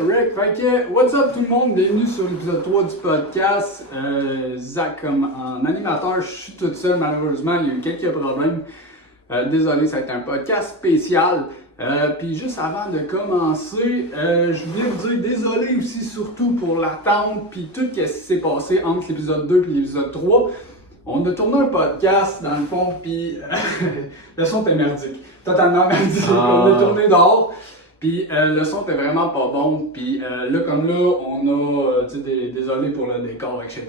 Rick. Fait que, what's up tout le monde? Bienvenue sur l'épisode 3 du podcast. Zach, comme en animateur, je suis tout seul malheureusement. Il y a eu quelques problèmes. Désolé, ça va être un podcast spécial. Puis juste avant de commencer, je voulais vous dire désolé aussi surtout pour l'attente puis tout ce qui s'est passé entre l'épisode 2 et l'épisode 3. On a tourné un podcast dans le fond puis le son était merdique. Totalement merdique. On a tourné dehors. Puis le son était vraiment pas bon, puis là comme là, on a, désolé pour le décor, etc.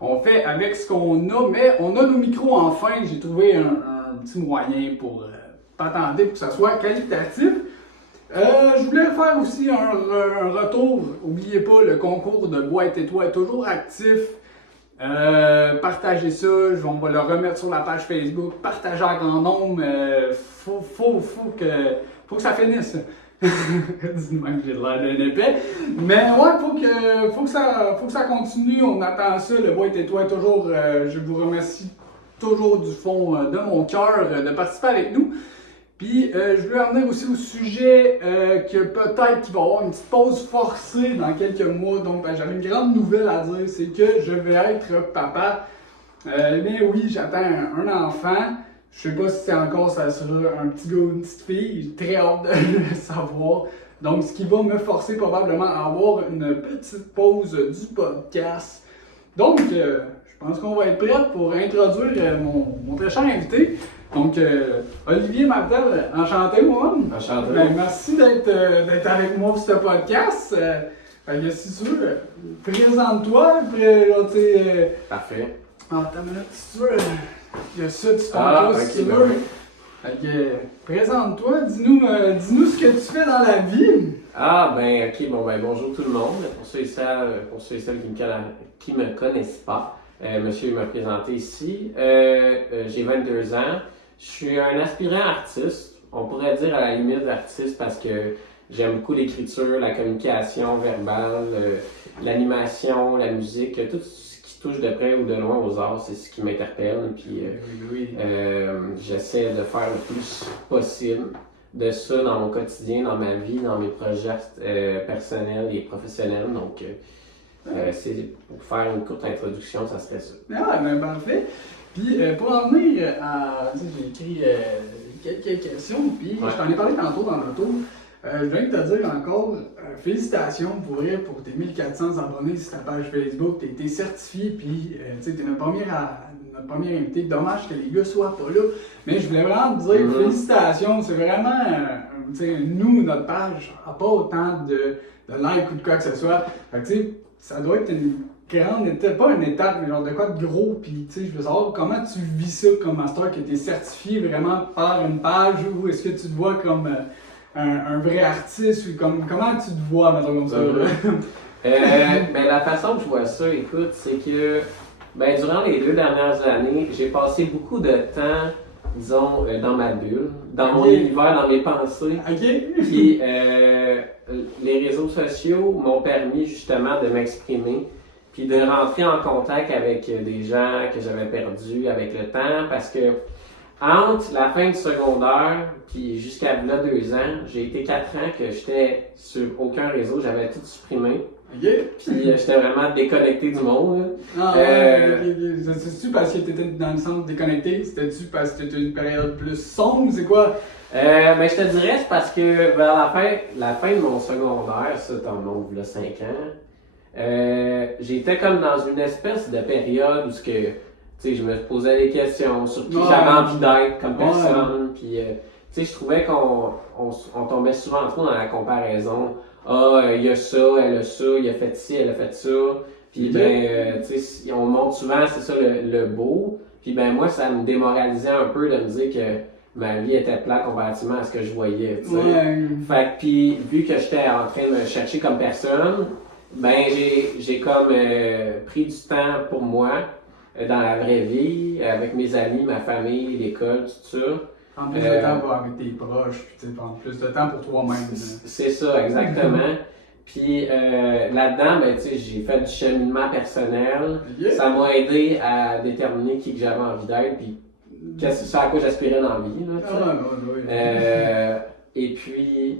On fait avec ce qu'on a, mais on a nos micros enfin, j'ai trouvé un petit moyen pour patenter pour que ça soit qualitatif. Je voulais faire aussi un retour, n'oubliez pas, le concours de Boîte et Toi est toujours actif. Partagez ça, on va le remettre sur la page Facebook, partagez en grand nombre, faut que ça finisse. Dis-moi que j'ai l'air d'un épais. Mais ouais, faut que ça continue. On attend ça. Le Boîte et Toi est toujours. Je vous remercie toujours du fond de mon cœur de participer avec nous. Puis je voulais en venir aussi au sujet que peut-être qu'il va y avoir une petite pause forcée dans quelques mois. Donc j'avais une grande nouvelle à dire, c'est que je vais être papa. Mais oui, j'attends un enfant. Je sais pas si c'est encore ça sera un petit gars ou une petite fille, j'ai très hâte de le savoir. Donc, ce qui va me forcer probablement à avoir une petite pause du podcast. Donc, je pense qu'on va être prêt pour introduire mon très cher invité. Donc, Olivier Martel, enchanté, moi. Enchanté. Ben, merci d'être avec moi pour ce podcast. Fait que si tu veux, présente-toi. Parfait. Attends une minute, si tu veux. Il y a ça du ton si tu veux. Fait que, présente-toi, dis-nous ce que tu fais dans la vie. Bonjour tout le monde. Pour ceux et celles qui me connaissent pas, monsieur m'a présenté ici. J'ai 22 ans. Je suis un aspirant artiste. On pourrait dire à la limite artiste parce que j'aime beaucoup l'écriture, la communication verbale, l'animation, la musique, tout ce qui touche de près ou de loin aux arts, c'est ce qui m'interpelle. Puis j'essaie de faire le plus possible de ça dans mon quotidien, dans ma vie, dans mes projets personnels et professionnels. Donc, c'est pour faire une courte introduction, ça serait ça. Ah, ben parfait. Puis pour en venir à. J'ai écrit quelques questions, puis je t'en ai parlé tantôt dans l'auto. Je viens de te dire encore, félicitations pour tes 1400 abonnés sur ta page Facebook. Tu as été certifié, puis tu es notre premier invité. Dommage que les gars soient pas là. Mais je voulais vraiment te dire félicitations. C'est vraiment, nous, notre page n'a pas autant de likes ou de quoi que ce soit. Fait que ça doit être une grande étape, pas une étape, mais genre de quoi de gros. Puis je veux savoir comment tu vis ça comme master, que tu es certifié vraiment par une page, ou est-ce que tu te vois comme un vrai artiste, ou comment tu te vois, mettons comme ça? La façon que je vois ça, écoute, c'est que durant les 2 dernières années, j'ai passé beaucoup de temps, disons, dans ma bulle, dans mon univers, dans mes pensées. Puis les réseaux sociaux m'ont permis justement de m'exprimer, puis de rentrer en contact avec des gens que j'avais perdus avec le temps, parce que entre la fin du secondaire puis jusqu'à là 2 ans, j'ai été 4 ans que j'étais sur aucun réseau, j'avais tout supprimé. Puis j'étais vraiment déconnecté du monde. C'est-tu parce que t'étais dans le centre déconnecté? C'était-tu parce que t'étais une période plus sombre? C'est quoi? Je te dirais, c'est parce que vers la fin de mon secondaire, ça t'en montre là 5 ans, j'étais comme dans une espèce de période où je me posais des questions sur qui j'avais envie d'être comme personne. Puis je trouvais qu'on tombait souvent trop dans la comparaison. Il y a ça, elle a ça, il a fait ci, elle a fait ça. Puis on montre souvent, c'est ça le beau. Puis moi, ça me démoralisait un peu de me dire que ma vie était plate comparativement à ce que je voyais. Fait que puis vu que j'étais en train de me chercher comme personne, j'ai comme pris du temps pour moi dans la vraie vie, avec mes amis, ma famille, l'école, tout ça. Prendre plus de temps avec tes proches, puis prendre plus de temps pour toi-même. C'est ça, exactement. Puis là-dedans, j'ai fait du cheminement personnel. Ça m'a aidé à déterminer qui que j'avais envie d'être, puis c'est à quoi j'aspirais dans la vie. Et puis,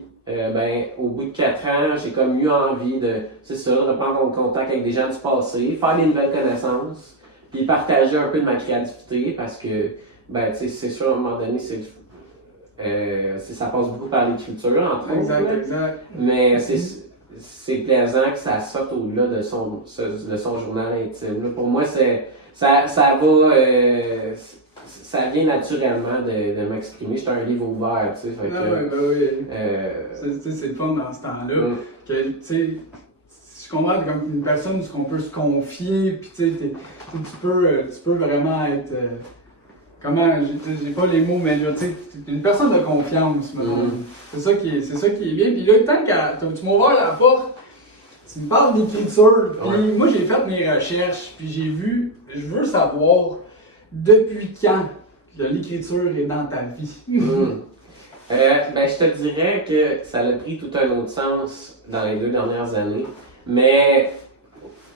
au bout de de 4 ans, j'ai comme eu envie c'est ça, de reprendre contact avec des gens du passé, faire des nouvelles connaissances, puis partager un peu de ma créativité parce que, ben, tu sais, c'est sûr, à un moment donné, ça passe beaucoup par l'écriture, entre autres. Exact. Mais c'est plaisant que ça sorte au-delà de son journal intime. Là, pour moi, ça vient naturellement de m'exprimer. J'étais un livre ouvert, tu sais. C'est le fun dans ce temps-là. Que, tu sais, je comprends comme une personne où on peut se confier, puis tu sais, tu peux vraiment être. J'ai pas les mots, mais tu sais, une personne de confiance, c'est ça qui est bien. Puis là, tant que tu m'as ouvert la porte, tu me parles d'écriture, puis moi j'ai fait mes recherches, puis je veux savoir depuis quand l'écriture est dans ta vie. Ben, je te dirais que ça a pris tout un autre sens dans les 2 dernières années, mais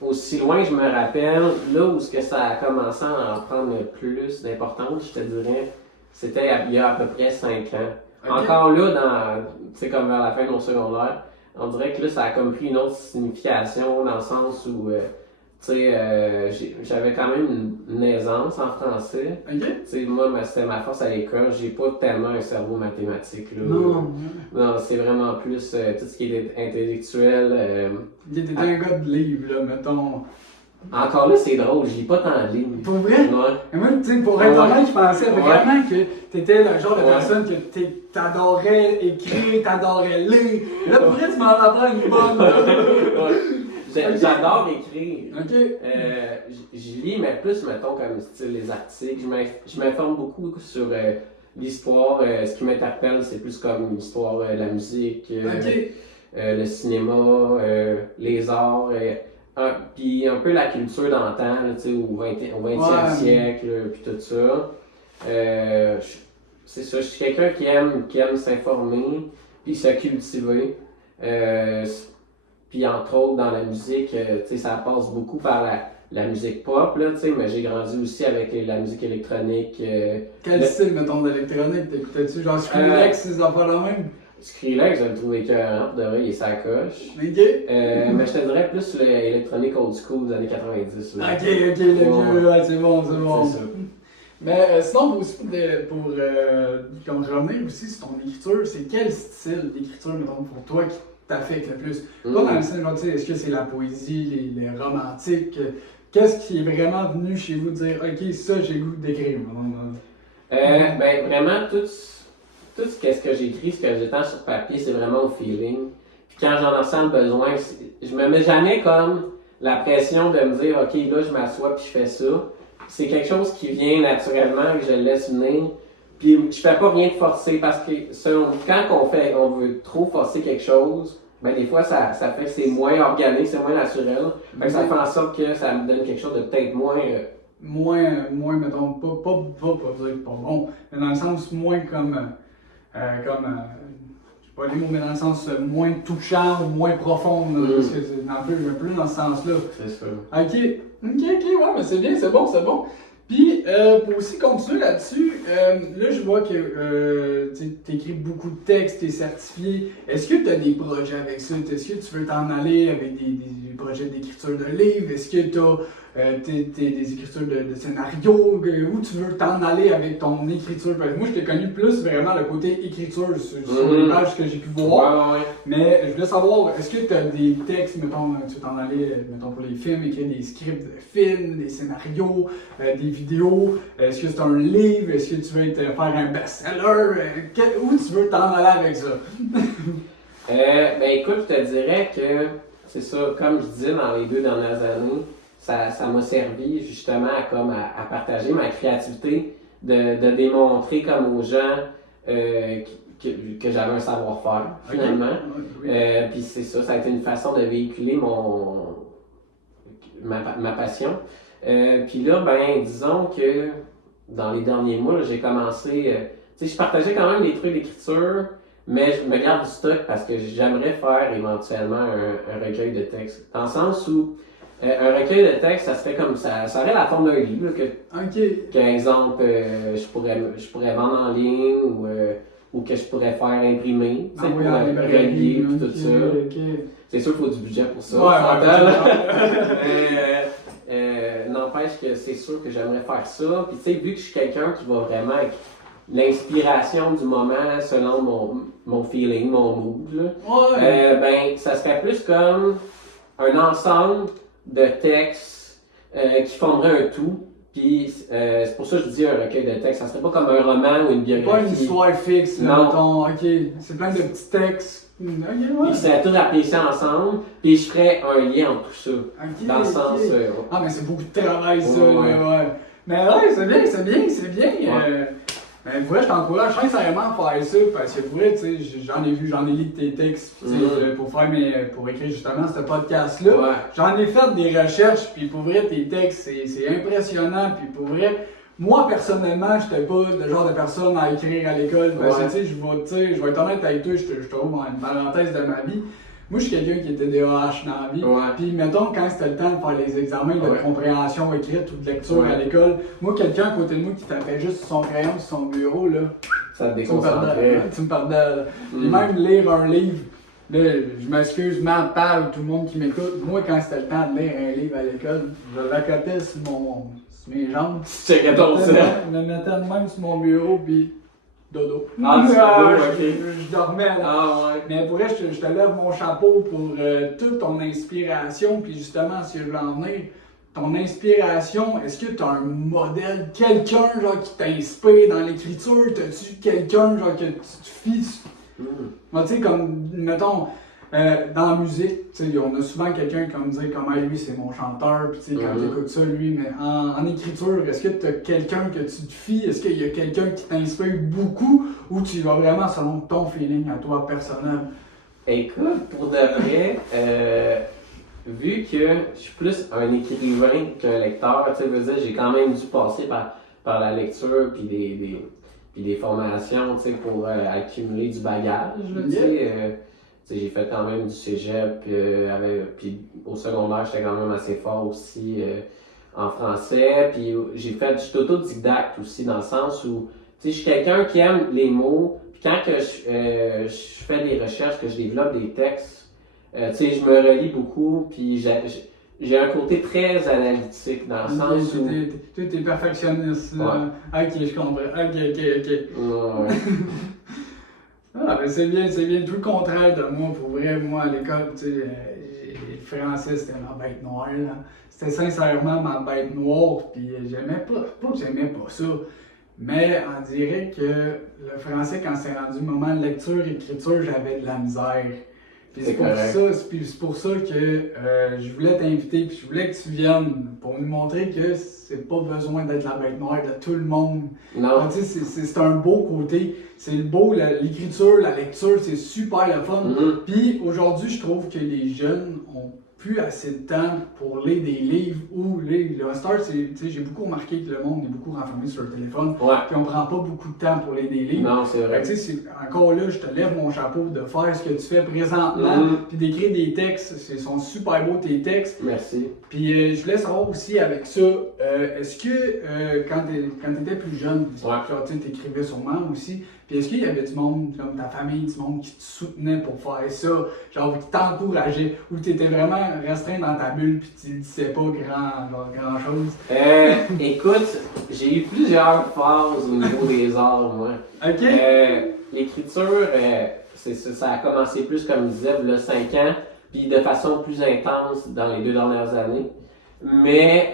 aussi loin je me rappelle, là où ce que ça a commencé à en prendre plus d'importance, je te dirais, c'était il y a à peu près 5 ans. Okay. Encore là, tu sais, comme vers la fin de mon secondaire, on dirait que là, ça a comme pris une autre signification dans le sens où, tu sais, j'avais quand même une aisance en français. Okay. Tu sais, moi, c'était ma force à l'école. J'ai pas tellement un cerveau mathématique, là. Non, c'est vraiment plus tout ce qui est intellectuel. T'étais un gars de livre, là, mettons. Encore là, c'est drôle, je lis pas tant de livres. Pour vrai? Ouais. Mais moi, tu sais, pour être honnête, je pensais vraiment que t'étais le genre de personne que t'adorais écrire, t'adorais lire. Et là, pour vrai, tu m'en apprends une bonne. J'adore écrire. Okay. Je lis, mais plus, mettons, comme style les articles. Je m'informe beaucoup sur l'histoire. Ce qui m'interpelle, c'est plus comme l'histoire de la musique, le cinéma, les arts. Puis un peu la culture d'antan, au 20e siècle, puis tout ça. C'est ça, je suis quelqu'un qui aime s'informer, puis se cultiver. Puis entre autres, dans la musique, ça passe beaucoup par la musique pop, là, mais j'ai grandi aussi avec la musique électronique. Quel style, mettons, d'électronique t'écoutais-tu? Genre Skrillex, ces affaires-là même? Skrillex, je le trouve écœurant, pour de vrai, il est sa coche. Ok. Mais je te dirais plus l'électronique old school des années 90. Là. Ok, le vieux, c'est bon. C'est ça. Mais sinon, pour comme revenir aussi sur ton écriture, c'est quel style d'écriture, mettons, pour toi qui t'affecte le plus? Pas dans le sens, genre, est-ce que c'est la poésie, les romantiques? Qu'est-ce qui est vraiment venu chez vous dire, ok, ça, j'ai le goût d'écrire? Ben, vraiment, tout ce que j'écris, ce que j'étends sur papier, c'est vraiment au feeling. Puis quand j'en ressens le besoin, je me mets jamais comme la pression de me dire, ok, là, je m'assois puis je fais ça. C'est quelque chose qui vient naturellement, que je laisse venir. Puis je fais pas rien de forcer parce que quand on veut trop forcer quelque chose, ben des fois ça fait que c'est moins organique, c'est moins naturel. Fait que ça fait en sorte que ça me donne quelque chose de peut-être moins mettons, pas dire pas bon, mais dans le sens moins comme je sais pas les mots, mais dans le sens moins touchant ou moins profond, parce que c'est un peu dans ce sens-là. C'est sûr. Ok, ouais, mais c'est bien, c'est bon. Puis, pour aussi continuer là-dessus, là, je vois que tu écris beaucoup de textes, tu es certifié. Est-ce que tu as des projets avec ça? Est-ce que tu veux t'en aller avec des projets d'écriture de livres? Est-ce que tu as des écritures de scénarios? Où tu veux t'en aller avec ton écriture? Parce que moi, je t'ai connu plus vraiment le côté écriture sur les pages que j'ai pu voir. Ouais. Mais je voulais savoir, est-ce que tu as des textes, mettons, tu veux t'en aller, mettons, pour les films, écrire des scripts de films, des scénarios, des vidéos? Est-ce que c'est un livre? Est-ce que tu veux faire un best-seller? Où tu veux t'en aller avec ça? Ben écoute, je te dirais que c'est ça, comme je disais dans les 2 dernières années, ça m'a servi justement à partager ma créativité, de démontrer comme aux gens que j'avais un savoir-faire finalement. Puis c'est ça, ça a été une façon de véhiculer ma passion. Puis là, ben disons que dans les derniers mois, là, j'ai commencé, je partageais quand même des trucs d'écriture, mais je me garde du stock parce que j'aimerais faire éventuellement un recueil de textes. Dans le sens où un recueil de textes, ça serait comme ça aurait la forme d'un livre, qu'un exemple, je pourrais vendre en ligne ou ou que je pourrais faire imprimer, tu sais, pour oui, en librairie, relier et tout ça. ok. C'est sûr qu'il faut du budget pour ça. Ouais, N'empêche que c'est sûr que j'aimerais faire ça. Puis tu sais, vu que je suis quelqu'un qui va vraiment avec l'inspiration du moment selon mon feeling, mon mood, là, ben ça serait plus comme un ensemble de textes qui formeraient un tout. Puis c'est pour ça que je dis un recueil de textes. Ça serait pas comme un roman ou une biographie. Pas une histoire fixe, là, non. mettons, ok. C'est plein de petits textes. Ok, ouais. Puis ça tout apprécié ensemble, puis je ferais un lien entre tout ça. Ok, Dans le sens. Ah, mais c'est beaucoup de travail, ça, ouais. ouais. Mais ouais, c'est bien, c'est bien, c'est bien. Ouais. Mais pour vrai, je t'encourage sincèrement à faire ça, parce que pour vrai, tu sais, j'en ai lu tes textes, tu sais, pour écrire justement ce podcast-là. Ouais. J'en ai fait des recherches, puis pour vrai, tes textes, c'est impressionnant, puis pour vrai, moi, personnellement, j'étais pas le genre de personne à écrire à l'école, parce que, tu sais, je vais être honnête avec toi, je trouve dans une parenthèse de ma vie. Moi, je suis quelqu'un qui était DAH dans la vie. Ouais. Puis, mettons, quand c'était le temps de faire les examens de compréhension écrite ou de lecture à l'école, moi, quelqu'un à côté de moi qui tapait juste son crayon sur son bureau, là, ça te déconcentrait. tu me perdais. Et même lire un livre, là, je m'excuse, Pal, tout le monde qui m'écoute, moi, quand c'était le temps de lire un livre à l'école, je l'accotais sur mes jambes. Tu checkais ton cerf. Je me mettais de même sur mon bureau, puis dodo. Je dormais là. Ah ouais. Mais pour vrai, je te lève mon chapeau pour toute ton inspiration, puis justement, si je veux en venir, ton inspiration, est-ce que tu as un modèle, quelqu'un genre qui t'inspire dans l'écriture? T'as-tu quelqu'un genre que tu te fies? Tu sais, comme, mettons, dans la musique, tu sais, on a souvent quelqu'un qui va me dire comment lui c'est mon chanteur, puis tu sais, quand t'écoutes ça, lui, mais en écriture, est-ce que tu as quelqu'un que tu te fies? Est-ce qu'il y a quelqu'un qui t'inspire beaucoup ou tu vas vraiment selon ton feeling à toi personnel? Écoute, pour de vrai, vu que je suis plus un écrivain qu'un lecteur, tu sais, veux dire, j'ai quand même dû passer par la lecture puis des formations, tu sais, pour accumuler du bagage, tu sais. J'ai fait quand même du cégep, puis au secondaire, j'étais quand même assez fort aussi en français. Puis je suis autodidacte aussi, dans le sens où je suis quelqu'un qui aime les mots. Puis quand que je fais des recherches, que je développe des textes, je me relis beaucoup. Puis j'ai un côté très analytique, dans le sens où... Tu es perfectionniste. Ouais. Ok, je comprends. Ok. Ouais. Ah, mais c'est bien, tout le contraire de moi, pour vrai, moi à l'école, tu sais, le français c'était ma bête noire, là. C'était sincèrement ma bête noire, puis j'aimais pas que j'aimais pas ça, mais on dirait que le français, quand c'est rendu moment de lecture, écriture, j'avais de la misère. Puis c'est pour ça que je voulais t'inviter, puis je voulais que tu viennes pour nous montrer que c'est pas besoin d'être la bête noire de tout le monde. Non. Tu sais, c'est un beau côté. C'est le beau, l'écriture, la lecture, c'est super le fun. Puis aujourd'hui, je trouve que les jeunes ont plus assez de temps pour lire des livres ou lire. Le star, j'ai beaucoup remarqué que le monde est beaucoup renfermé sur le téléphone. Ouais. Puis on prend pas beaucoup de temps pour lire des livres. Non, c'est vrai. Encore là, je te lève mon chapeau de faire ce que tu fais présentement, puis d'écrire des textes. Ce sont super beaux tes textes. Merci. Puis je voulais savoir aussi avec ça, est-ce que quand tu étais plus jeune, tu écrivais sûrement aussi, puis est-ce qu'il y avait du monde, comme ta famille, du monde qui te soutenait pour faire ça, genre qui t'encourageait, ou tu étais vraiment restreint dans ta bulle puis tu disais pas grand chose? Écoute, j'ai eu plusieurs phases au niveau des arts, moi. Ok. L'écriture, ça a commencé plus, comme je disais, il y a 5 ans, puis de façon plus intense dans les 2 dernières années. Mais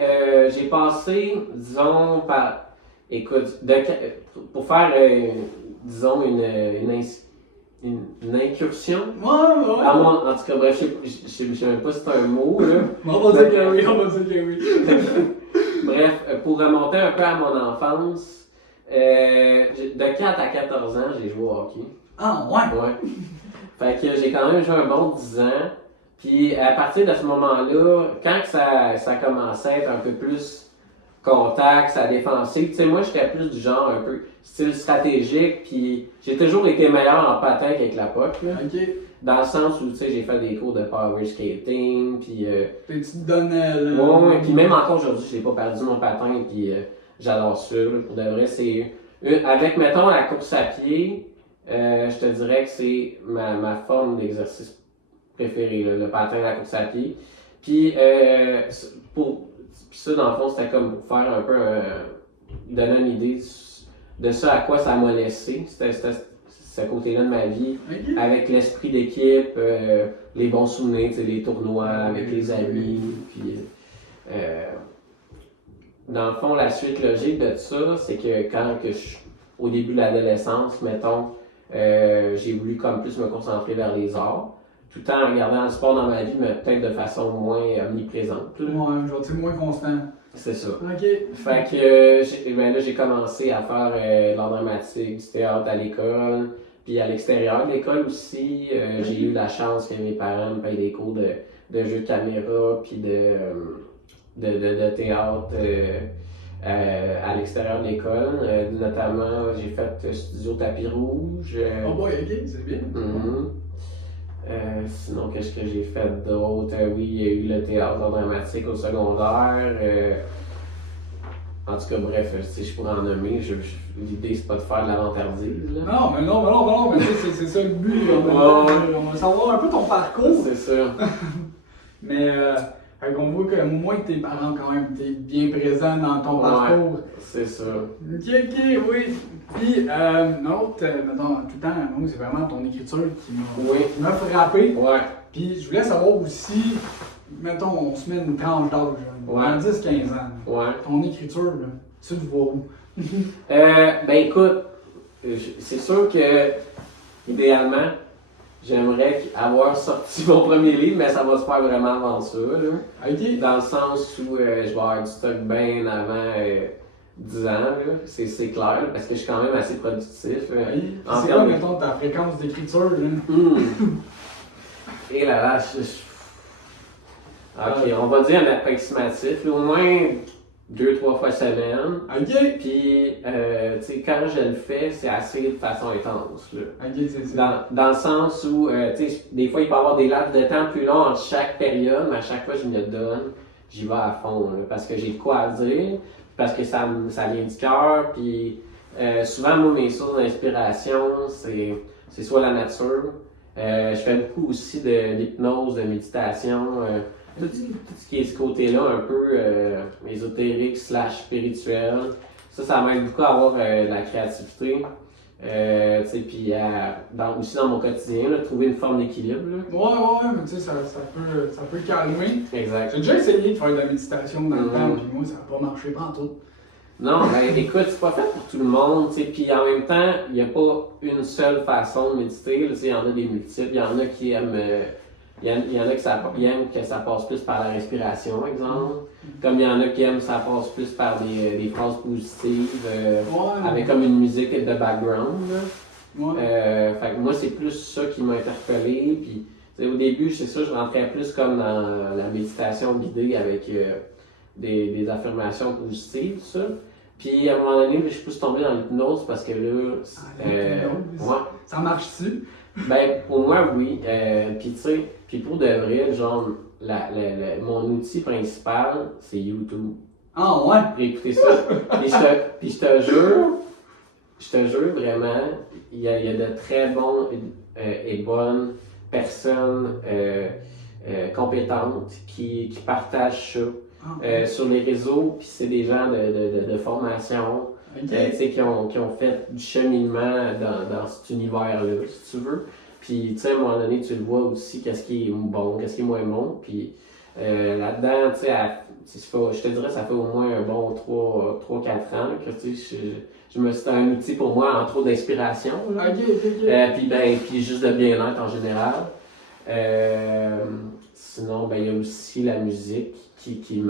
j'ai passé, disons, écoute, pour faire, disons, une incursion. Ouais. En tout cas, bref, je sais même pas si c'est un mot, là. On va dire que oui. Bref, pour remonter un peu à mon enfance, de 4 à 14 ans, j'ai joué au hockey. Ah, ouais? Ouais. Fait que j'ai quand même joué un bon 10 ans. Puis à partir de ce moment-là, quand que ça commençait à être un peu plus contact, ça défensif, tu sais, moi j'étais plus du genre un peu style stratégique, puis j'ai toujours été meilleur en patin qu'avec la puck, là. Ok. Dans le sens où, tu sais, j'ai fait des cours de power skating, puis... Tu te donnais, là. Ouais, puis même encore aujourd'hui, j'ai pas perdu mon patin, puis j'adore ça, là, pour de vrai, c'est... Avec, mettons, la course à pied, Je te dirais que c'est ma forme d'exercice préférée, là, le patin, la course à pied. Puis, puis ça, dans le fond, c'était comme pour faire un peu, donner une idée de ça à quoi ça m'a laissé. C'était ce côté-là de ma vie, Ok. avec l'esprit d'équipe, les bons souvenirs, tu sais, les tournois avec les amis. Puis, dans le fond, la suite logique de ça, c'est que quand au début de l'adolescence, mettons, j'ai voulu comme plus me concentrer vers les arts, tout en regardant le sport dans ma vie, mais peut-être de façon moins omniprésente. Là. Ouais, genre, tu sais, moins constant. C'est ça. Ok. Fait que ben là, j'ai commencé à faire de l'art dramatique, du théâtre à l'école, puis à l'extérieur de l'école aussi. J'ai eu la chance que mes parents me payent des cours de jeux de caméra, puis de théâtre à l'extérieur de l'école. Notamment, j'ai fait studio tapis rouge. Oh boy, ok, c'est bien. Sinon, qu'est-ce que j'ai fait d'autre? Oui, il y a eu le théâtre dramatique au secondaire. En tout cas, bref, si je pourrais en nommer, l'idée c'est pas de faire de la vantardise. Là. Non, mais c'est ça le but. On va savoir un peu ton parcours. C'est sûr. Mais on voit qu'au moins tes parents, quand même, t'es bien présent dans ton parcours. C'est ça. Ok, oui. Puis, mettons, tout le temps, moi, c'est vraiment ton écriture qui m'a frappé. Ouais. Puis, je voulais savoir aussi, mettons, on se met une tranche d'âge, dans 10-15 ans. Ouais. Ton écriture, là, tu te vois où? Ben écoute, c'est sûr que, idéalement, j'aimerais avoir sorti mon premier livre, mais ça va se faire vraiment avant ça. Là. Ok. Dans le sens où je vais avoir du stock bien avant 10 ans, là. C'est clair, là, parce que je suis quand même assez productif. C'est quoi, mettons, ta fréquence d'écriture? Et là, ok, on va dire un approximatif, là, au moins 2-3 fois semaine. Ok. Puis, tu sais, quand je le fais, c'est assez de façon intense. Là. Ok, c'est dans le sens où, tu sais, des fois, il peut y avoir des laps de temps plus longs entre chaque période, mais à chaque fois que je me le donne, j'y vais à fond. Là, parce que j'ai de quoi à dire, parce que ça vient du cœur. Puis, souvent, moi, mes sources d'inspiration, c'est soit la nature. Je fais beaucoup aussi d'hypnose, de méditation. Tout ce qui est ce côté-là, un peu ésotérique / spirituel, ça m'aide beaucoup à avoir de la créativité. Puis aussi dans mon quotidien, là, trouver une forme d'équilibre. Ouais, mais tu sais, ça peut calmer. Exact. J'ai déjà essayé de faire de la méditation dans le temps, puis moi, ça n'a pas marché pas en tout. Non, ben écoute, c'est pas fait pour tout le monde, puis en même temps, il n'y a pas une seule façon de méditer, il y en a des multiples, il y en a qui aiment. Il y en a qui aiment que ça passe plus par la respiration, exemple. Comme il y en a qui aiment que ça passe plus par des phrases positives, avec comme une musique de background. Fait que moi, c'est plus ça qui m'a interpellé. Puis, au début, c'est ça, je rentrais plus comme dans la méditation guidée avec des affirmations positives, tout ça. Puis, à un moment donné, je suis plus tombé dans l'hypnose parce que là, ça marche-tu? Ben, pour moi, oui. Puis, tu sais, pour de vrai, genre, mon outil principal, c'est YouTube. Ah, ouais? J'ai écouté ça. Puis, je te jure vraiment, il y a de très bons et bonnes personnes compétentes qui partagent ça sur les réseaux. Puis, c'est des gens de formation. Okay. Qui ont fait du cheminement dans cet univers-là, si tu veux. Puis, tu sais, à un moment donné, tu le vois aussi, qu'est-ce qui est bon, qu'est-ce qui est moins bon. Puis, là-dedans, tu sais, je te dirais, ça fait au moins un bon 3-4 ans que, tu sais, c'est un outil pour moi, entre autres, d'inspiration. Puis juste de bien-être en général. Sinon, ben, il y a aussi la musique qui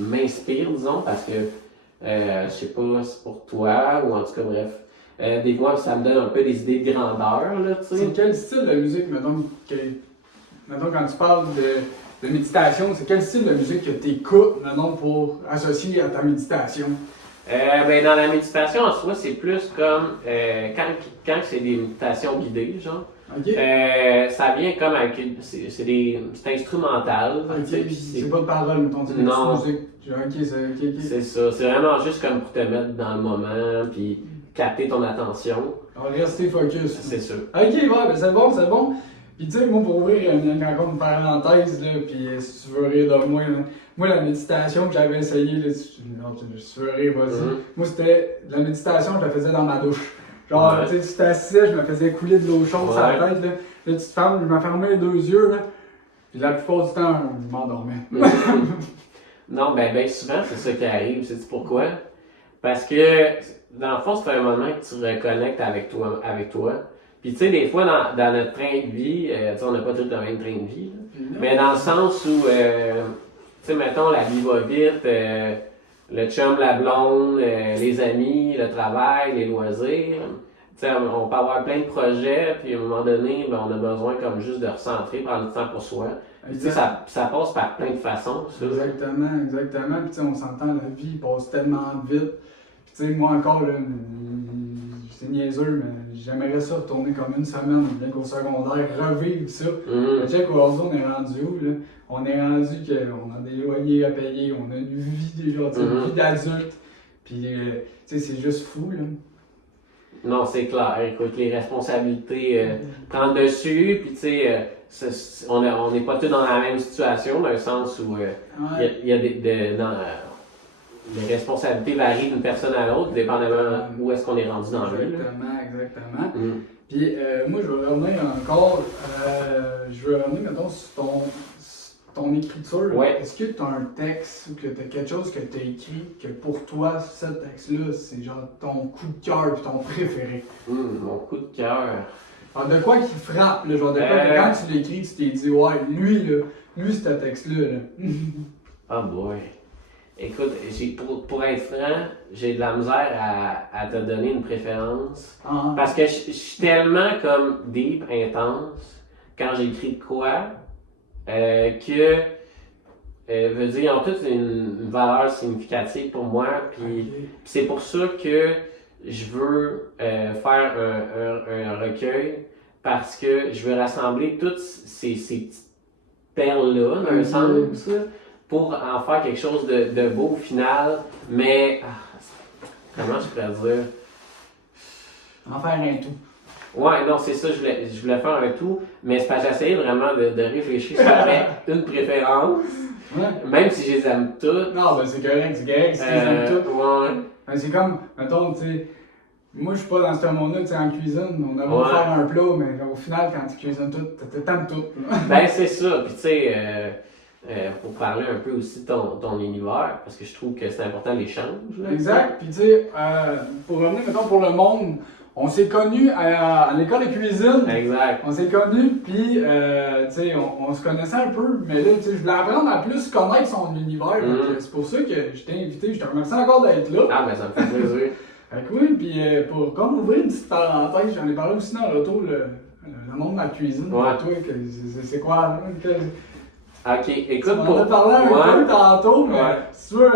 m'inspire, disons, parce que je sais pas si c'est pour toi, ou en tout cas, bref. Des fois, ça me donne un peu des idées de grandeur, là, tu sais. C'est quel style de musique, mettons, quand tu parles de méditation, c'est quel style de musique que tu écoutes, mettons, pour associer à ta méditation? Ben, dans la méditation, en soi, c'est plus comme quand c'est des méditations guidées, genre. Okay. Ça vient comme avec c'est instrumental. Okay. C'est pas de parole, mettons, c'est non. musique. Okay. C'est ça, c'est vraiment juste comme pour te mettre dans le moment, puis capter ton attention. Alors, rester focus. C'est sûr. Ok, ouais, ben c'est bon, c'est bon. Puis tu sais, moi, pour ouvrir encore une parenthèse, là, puis si tu veux rire de moi, là, moi, la méditation que j'avais essayé, là, si tu veux rire, vas-y. Moi, c'était la méditation, je la faisais dans ma douche. Genre, tu sais, si t'étais assis, je me faisais couler de l'eau chaude sur la tête, là. Là, je me fermais les deux yeux, là. Puis la plupart du temps, je m'endormais. Non, ben souvent, c'est ça qui arrive. Sais-tu pourquoi? Parce que, dans le fond, c'est un moment que tu reconnectes avec toi. Puis, tu sais, des fois, dans notre train de vie, tu sais, on n'a pas tous le même train de vie, là. Mais dans le sens où, tu sais, mettons, la vie va vite, le chum, la blonde, les amis, le travail, les loisirs. Tu sais, on peut avoir plein de projets, puis à un moment donné, ben, on a besoin comme juste de recentrer, prendre du temps pour soi. Puis, tu sais, ça passe par plein de façons, ça. Exactement. Puis, tu sais, on s'entend, la vie passe tellement vite. Puis, tu sais, moi encore, là, c'est niaiseux, mais j'aimerais ça retourner comme une semaine, bien qu'au secondaire, revivre ça. Check, aujourd'hui, on est rendu où, là? On est rendu qu'on a des loyers à payer, on a une vie déjà, une vie d'adulte. Puis, tu sais, c'est juste fou, là. Non, c'est clair. Écoute, les responsabilités prennent dessus, puis tu sais, on n'est pas tous dans la même situation, dans le sens où il y a les responsabilités varient d'une personne à l'autre, dépendamment où est-ce qu'on est rendu dans le vie. Exactement. Puis moi, je veux revenir encore, mettons, sur ton écriture. Ouais. Est-ce que tu as un texte ou que tu as quelque chose que tu as écrit que pour toi, ce texte-là, c'est genre ton coup de cœur et ton préféré? Mon coup de cœur. Alors, de quoi qui frappe, là, genre de quoi que quand tu l'écris, tu t'es dit, ouais, lui, ce texte-là. Là. Oh boy. Écoute, pour être franc, j'ai de la misère à te donner une préférence. Parce que je suis tellement comme deep, intense, quand j'écris de quoi, que veut dire, ils ont toutes une valeur significative pour moi. Puis c'est pour ça que je veux faire un recueil, parce que je veux rassembler toutes ces petites perles-là, dans un sens, pour en faire quelque chose de beau au final. Mais, comment je pourrais dire? En faire un tout. Ouais, non, c'est ça, je voulais faire un tout, mais c'est parce que j'essayais vraiment de réfléchir sur une préférence, même si je les aime toutes. Non, ben c'est correct, si tu les aimes toutes. Ouais. Ben, c'est comme, mettons, tu sais, moi je suis pas dans ce monde-là, tu sais, en cuisine, on a beau faire un plat, mais au final, quand tu cuisines tout, t'aimes tout. Ben c'est ça, puis tu sais, pour parler un peu aussi de ton univers, parce que je trouve que c'est important l'échange. Exact, puis tu sais, pour revenir, mettons, pour le monde, on s'est connus à l'école de cuisine. Exact. On s'est connus, puis tu sais, on se connaissait un peu, mais là, tu sais, je voulais apprendre à plus connaître son univers. C'est pour ça que je t'ai invité, je te remercie encore d'être là. Ah, ben ça me fait plaisir. Fait que oui, puis pour comme ouvrir une petite parenthèse, j'en ai parlé aussi dans l'auto, le monde de la cuisine. Ouais. Toi, c'est quoi? Ok, écoute, on en a parlé un peu tantôt, mais si tu veux,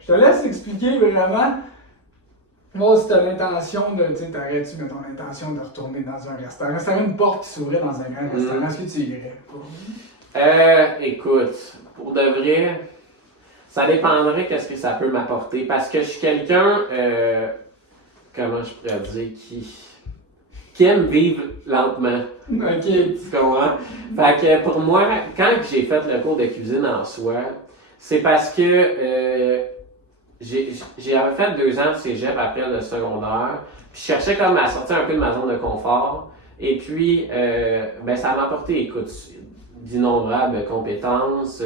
je te laisse expliquer vraiment. Moi, si t'as l'intention de, tu sais, t'aurais-tu, mettons, l'intention de retourner dans un restaurant? Si t'avais une porte qui s'ouvrait dans un grand restaurant, est-ce que tu irais? Écoute, pour de vrai, ça dépendrait qu'est-ce que ça peut m'apporter. Parce que je suis quelqu'un, comment je pourrais dire, qui aime vivre lentement. Ok. Tu comprends? Fait que pour moi, quand j'ai fait le cours de cuisine en soi, c'est parce que j'ai fait 2 ans de cégep après le secondaire. Puis je cherchais comme à sortir un peu de ma zone de confort. Et puis, ben ça m'a apporté, écoute, d'innombrables compétences,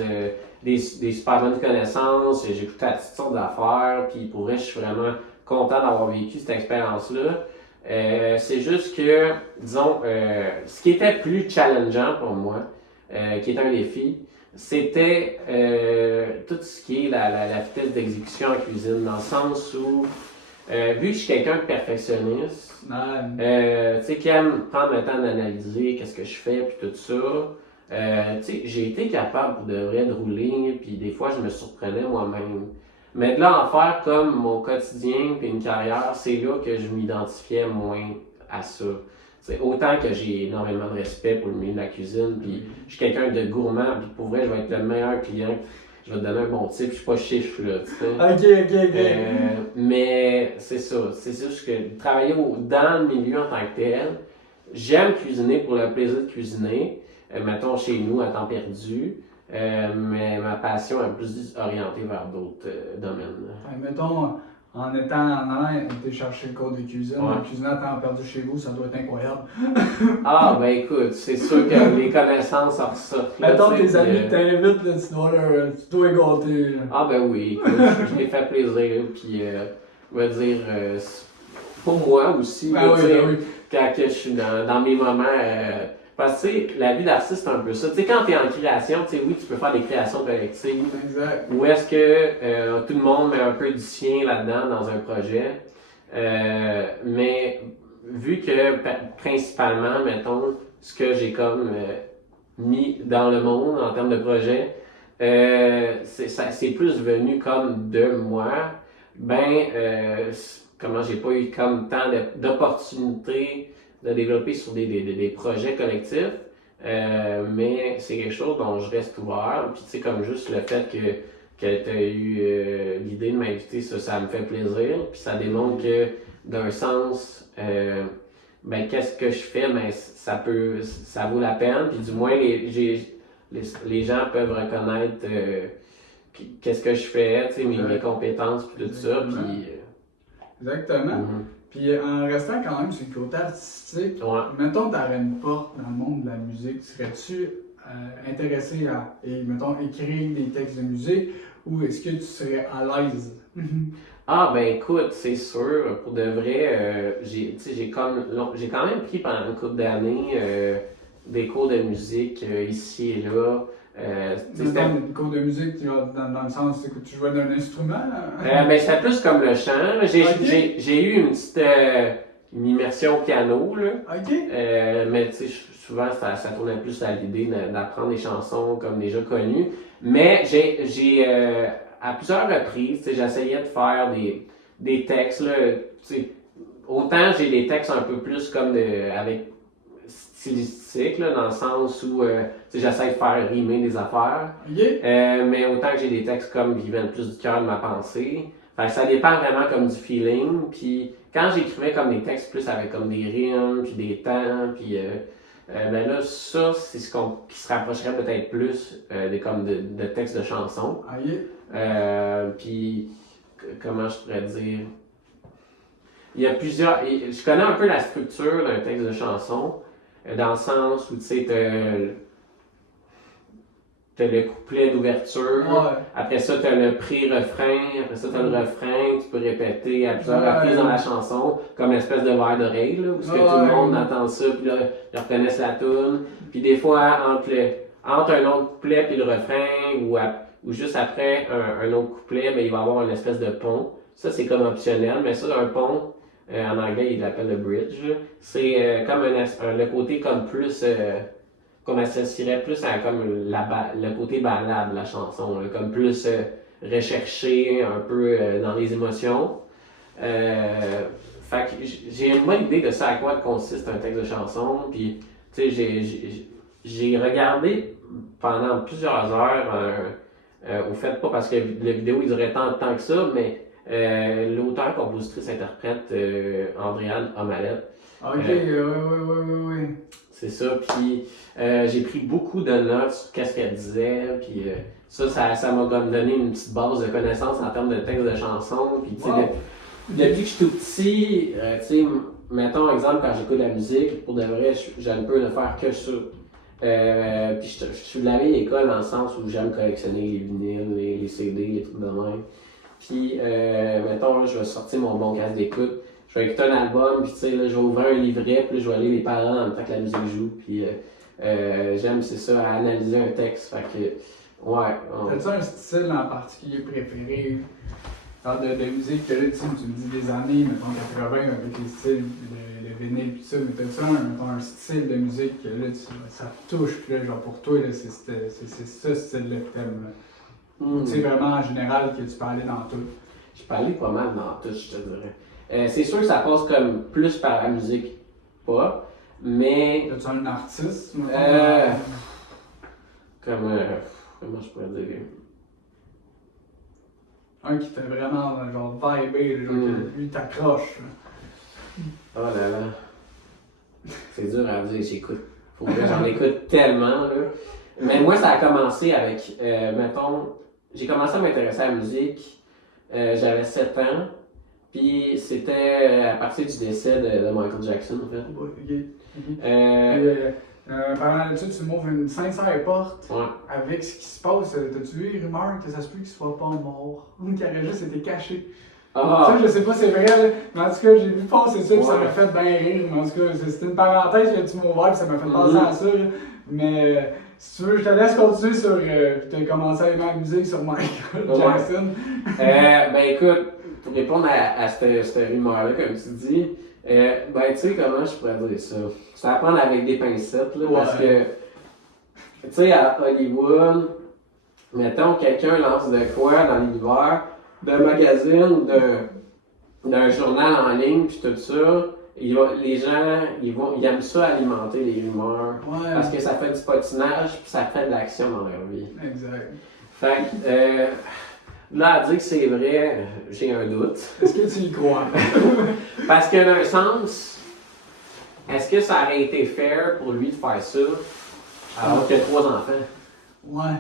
des super bonnes connaissances. J'ai écouté à toutes sortes d'affaires. Puis pour vrai, je suis vraiment content d'avoir vécu cette expérience-là. C'est juste que, disons, ce qui était plus challengeant pour moi, qui était un défi, c'était tout ce qui est la vitesse d'exécution en cuisine, dans le sens où, vu que je suis quelqu'un de perfectionniste, tu sais, qui aime prendre le temps d'analyser qu'est-ce que je fais, puis tout ça, tu sais, j'ai été capable pour de vrai de rouler, puis des fois, je me surprenais moi-même. Mais de là en faire comme mon quotidien puis une carrière, c'est là que je m'identifiais moins à ça. C'est autant que j'ai énormément de respect pour le milieu de la cuisine, puis je suis quelqu'un de gourmand, puis pour vrai, je vais être le meilleur client. je vais te donner un bon type, je suis pas chiche, là, tu sais. Ok. Mais c'est ça, c'est juste que travailler dans le milieu en tant que tel, j'aime cuisiner pour le plaisir de cuisiner, mettons chez nous à temps perdu, mais ma passion est plus orientée vers d'autres domaines. Mettons, en allant été chercher le cours de cuisine, Ouais. cuisiner à temps perdu chez vous, ça doit être incroyable. Ah, ben écoute, c'est sûr que les connaissances en ressortent. là, Mettons tu sais, tes amis puis, t'invitent, là, tu dois gâter. Là. Ah, ben oui, écoute, je l'ai fait plaisir, puis je vais dire, pour moi aussi, Ben là, oui, tu sais, ben oui. quand que je suis dans mes moments. Parce que tu sais, la vie d'artiste, c'est un peu ça. Tu sais, quand tu es en création, tu sais, oui, tu peux faire des créations collectives. Exact. Ou est-ce que tout le monde met un peu du sien là-dedans dans un projet. Mais vu que principalement, mettons, ce que j'ai comme mis dans le monde en termes de projet, c'est plus venu comme de moi, comment j'ai pas eu comme tant d'opportunités de développer sur des projets collectifs, mais c'est quelque chose dont je reste ouvert. Puis tu sais, comme juste le fait que tu as eu l'idée de m'inviter, ça me fait plaisir. Puis ça démontre que d'un sens, qu'est-ce que je fais, mais ça vaut la peine. Puis du moins, les gens peuvent reconnaître qu'est-ce que je fais, tu sais, mes compétences, puis tout ça. Puis, Exactement. Puis en restant quand même sur le côté artistique, mettons, tu aurais une porte dans le monde de la musique, serais-tu intéressé à, mettons, écrire des textes de musique ou est-ce que tu serais à l'aise? Ah, ben écoute, c'est sûr, pour de vrai, j'ai quand même pris pendant une couple d'années des cours de musique ici et là. Des cours de musique dans le sens que tu jouais d'un instrument? C'était plus comme le chant. J'ai eu une petite immersion au piano, là. Ok. Mais tu sais, souvent ça tournait plus à l'idée d'apprendre des chansons comme déjà connues. Mais j'ai à plusieurs reprises, j'essayais de faire des textes, là, autant j'ai des textes un peu plus comme avec stylistique, là, dans le sens où j'essaie de faire rimer des affaires. Mais autant que j'ai des textes comme qui viennent plus du cœur de ma pensée. Fait que ça dépend vraiment comme du feeling. Puis quand j'écrivais comme des textes plus avec comme des rimes, puis des temps, puis là, ça, c'est qui se rapprocherait peut-être plus de textes de chansons. Puis, comment je pourrais dire? Il y a plusieurs. Je connais un peu la structure d'un texte de chanson, dans le sens où, tu sais, t'as le couplet d'ouverture, après ça, t'as le pré-refrain, après ça, t'as le refrain, tu peux répéter à plusieurs reprises dans la chanson, comme une espèce de verre d'oreille, là, où tout le monde entend ça, puis là, ils reconnaissent la tune. Puis des fois, entre un autre couplet puis le refrain, ou juste après un autre couplet, il va y avoir une espèce de pont. Ça, c'est comme optionnel, mais ça, un pont, en anglais, il l'appelle le bridge. C'est comme le côté comme plus, qu'on associerait plus à comme le côté balade de la chanson, là, comme plus recherché, un peu dans les émotions. Fait que j'ai une bonne idée de ça à quoi consiste un texte de chanson, puis tu sais, j'ai regardé pendant plusieurs heures, au fait, pas parce que la vidéo il durait tant de temps que ça, mais l'auteur, compositrice, interprète Andréane Omalette. Oui. C'est ça, puis j'ai pris beaucoup de notes sur qu'est-ce qu'elle disait, puis ça m'a comme donné une petite base de connaissances en termes de textes de chansons, puis tu sais, depuis que je suis tout petit, tu sais, mettons exemple quand j'écoute la musique, pour de vrai, j'aime peu ne faire que ça. Puis je suis de la vieille école dans le sens où j'aime collectionner les vinyles, les CD, les trucs de même. Puis, mettons, là, je vais sortir mon bon casque d'écoute, je vais écouter un album, puis tu sais, là, je vais ouvrir un livret, puis là, je vais lire les paroles en même temps que la musique joue, puis j'aime, c'est ça, à analyser un texte, fait que, ouais. T'as-tu un style en particulier préféré? De musique que là, tu me dis des années, mettons 80 avec les styles, le vinyle pis ça, mais t'as-tu un style de musique que là, ça te touche, pis là, genre pour toi, là, c'est ce style-là que t'aimes. Tu sais, vraiment en général que tu peux aller dans tout. Je peux aller pas mal dans tout, je te dirais. C'est sûr que ça passe comme plus par la musique pop, mais. As-tu un artiste? Comment je pourrais dire? un qui fait vraiment genre vibrer, genre que lui t'accroche. Oh là là. C'est dur à dire, j'écoute. Faut que j'en écoute tellement, là. Mais moi, ça a commencé avec, mettons, j'ai commencé à m'intéresser à la musique, j'avais 7 ans, puis c'était à partir du décès de Michael Jackson, en fait. Pendant l'étude, tu m'ouvres une sincère porte Ouais. avec ce qui se passe. T'as-tu vu les rumeurs que ça se peut qu'il soit pas mort ou qu'il aurait juste été caché? Ah! Ça, je sais pas si c'est vrai, là, mais en tout cas, j'ai vu passer ça, puis ça Ouais. m'a fait bien rire. Mais en tout cas, c'était une parenthèse que tu m'as ouvert, puis ça m'a fait penser à ça. Là. Mais si tu veux, je te laisse continuer sur. Tu as commencé à aimer la musique sur Michael Jackson. Ben écoute, pour répondre à cette rumeur-là, comme tu dis, ben tu sais comment je pourrais dire ça? C'est à prendre avec des pincettes, là, parce que, tu sais, à Hollywood, mettons, quelqu'un lance de quoi dans l'univers, d'un magazine, d'un journal en ligne, puis tout ça, les gens, ils aiment ça alimenter les rumeurs, parce que ça fait du patinage, puis ça fait de l'action dans leur vie. Exact. Fait que, là, à dire que c'est vrai, j'ai un doute. Est-ce que tu y crois? Parce que d'un sens, est-ce que ça aurait été fair pour lui de faire ça alors qu'il a 3 enfants? Ouais.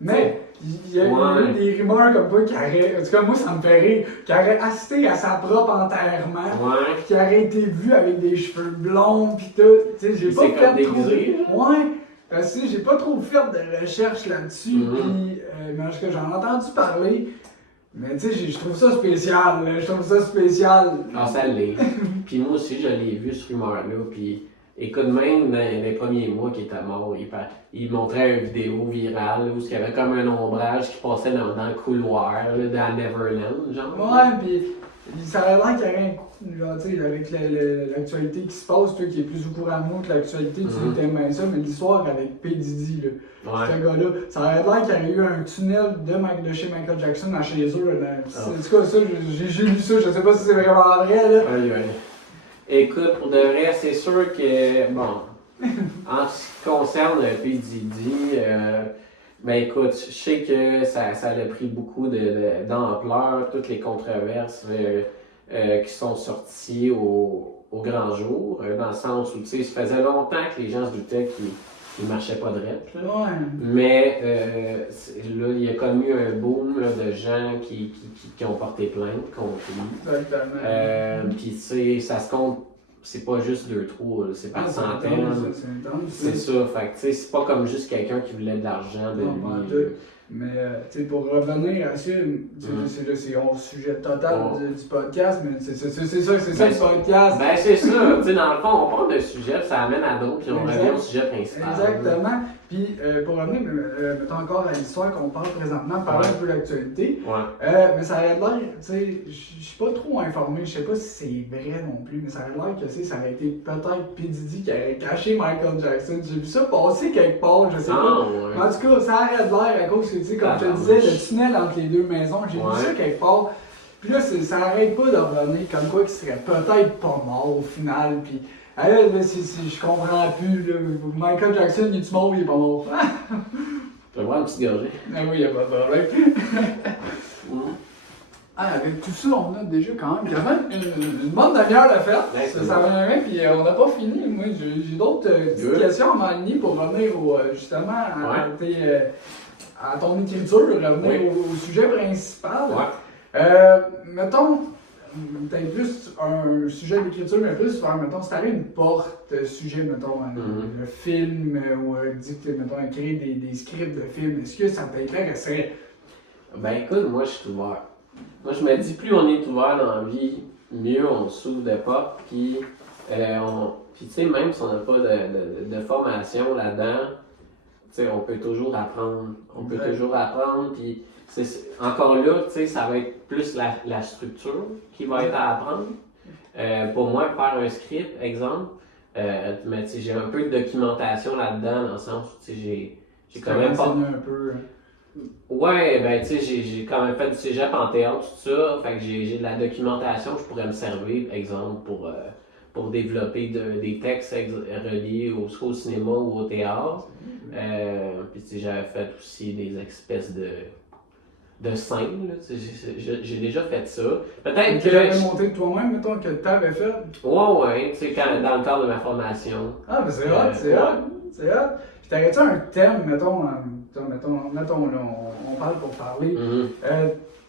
Mais il y a eu des rumeurs comme quoi qu'il aurait, en tout cas moi ça me fait rire, qu'il aurait assisté à sa propre enterrement, puis qu'il aurait été vu avec des cheveux blonds pis tout. Tu sais, j'ai pas fait trop. Ouais. Parce que j'ai pas trop fait de recherche là-dessus, pis mais en tout cas j'en ai entendu parler. Mais tu sais, je trouve ça spécial, là. Je trouve ça spécial. Ah, ça l'est. Puis moi aussi, je l'ai vu, ce rumeur-là. Puis écoute, même dans les premiers mois qu'il était mort, il montrait une vidéo virale où il y avait comme un ombrage qui passait dans le couloir là, dans Neverland, genre. Ouais, puis ça a l'air qu'il y aurait un coup, genre, tu sais, avec l'actualité qui se passe, toi qui es plus au courant de moi que l'actualité, tu t'aimes bien ça, mais l'histoire avec P. Diddy, là. Ouais. Ce gars-là, ça aurait l'air qu'il y aurait eu un tunnel de chez Michael En à chez eux. En tout cas, ça, j'ai lu ça, je sais pas si c'est vraiment vrai. Là. Ouais. Écoute, pour de vrai, c'est sûr que, bon, en ce qui concerne P. Diddy, ben écoute, je sais que ça a pris beaucoup d'ampleur, toutes les controverses qui sont sorties au grand jour, dans le sens où, tu sais, ça faisait longtemps que les gens se doutaient qu'il marchait pas droit. Ouais. Mais là, il y a comme eu un boom là, de gens qui ont porté plainte contre lui. Exactement. Puis tu sais, ça se compte, c'est pas juste 2-3, c'est par centaines. C'est ça, fait que tu sais, c'est pas comme juste quelqu'un qui voulait de l'argent de lui. Mais tu sais, pour revenir à ça, c'est hors sujet total du podcast, mais c'est ça le podcast. Ben c'est ça, tu sais, dans le fond, on parle d'un sujet, puis ça amène à d'autres, puis on revient au sujet principal. Exactement. Puis pour revenir, mettons encore à l'histoire qu'on parle présentement, parler un peu de l'actualité. Mais ça a l'air, tu sais, je suis pas trop informé, je sais pas si c'est vrai non plus, mais ça a l'air que ça aurait été peut-être P. Diddy qui aurait caché Michael Jackson. J'ai vu ça passer quelque part, je sais pas. Mais en tout cas, ça a l'air à cause que, tu sais, comme je te disais, le tunnel entre les deux maisons, j'ai vu ça quelque part. Puis là, ça arrête pas de revenir comme quoi qu'il serait peut-être pas mort au final. Puis là, je comprends plus. Là, Michael Jackson, il est mort ou il est pas mort? Tu vas voir une petite gorgée. Ah oui, y a pas de problème. Avec tout ça, on a déjà quand même une bonne demi-heure de fête. Ça va bien, puis on n'a pas fini. Moi, j'ai d'autres petites questions à m'aligner pour revenir justement à ton écriture, revenir au sujet principal. Mettons, peut-être plus un sujet d'écriture, mais plus faire, mettons, si t'avais une porte, sujet, mettons, un film, ou mettons, écrire des scripts de films, est-ce que ça t'intéresserait? Ben écoute, moi je suis ouvert. Moi je me dis, plus on est ouvert dans la vie, mieux on s'ouvre des portes, puis tu sais, même si on n'a pas de formation là-dedans, tu sais, on peut toujours apprendre. Puis encore là, tu sais, ça va être plus la structure qui va être à apprendre. Pour moi, faire un script, exemple, mais tu sais, j'ai un peu de documentation là-dedans, dans le sens où, tu sais, j'ai quand même pas... un peu. Ouais, ben tu sais, j'ai quand même fait du cégep en théâtre, tout ça, fait que j'ai de la documentation que je pourrais me servir, exemple, pour développer des textes reliés soit au cinéma ou au théâtre. Puis tu sais, j'avais fait aussi des espèces de de scène, là, j'ai déjà fait ça. Peut-être Tu que... l'avais monté de toi-même, mettons, que tu avais fait. Ouais, tu sais, dans le cadre de ma formation. Ah, ben c'est hot, c'est hot, c'est hot. Puis t'aurais-tu un thème, mettons, là, on parle pour parler.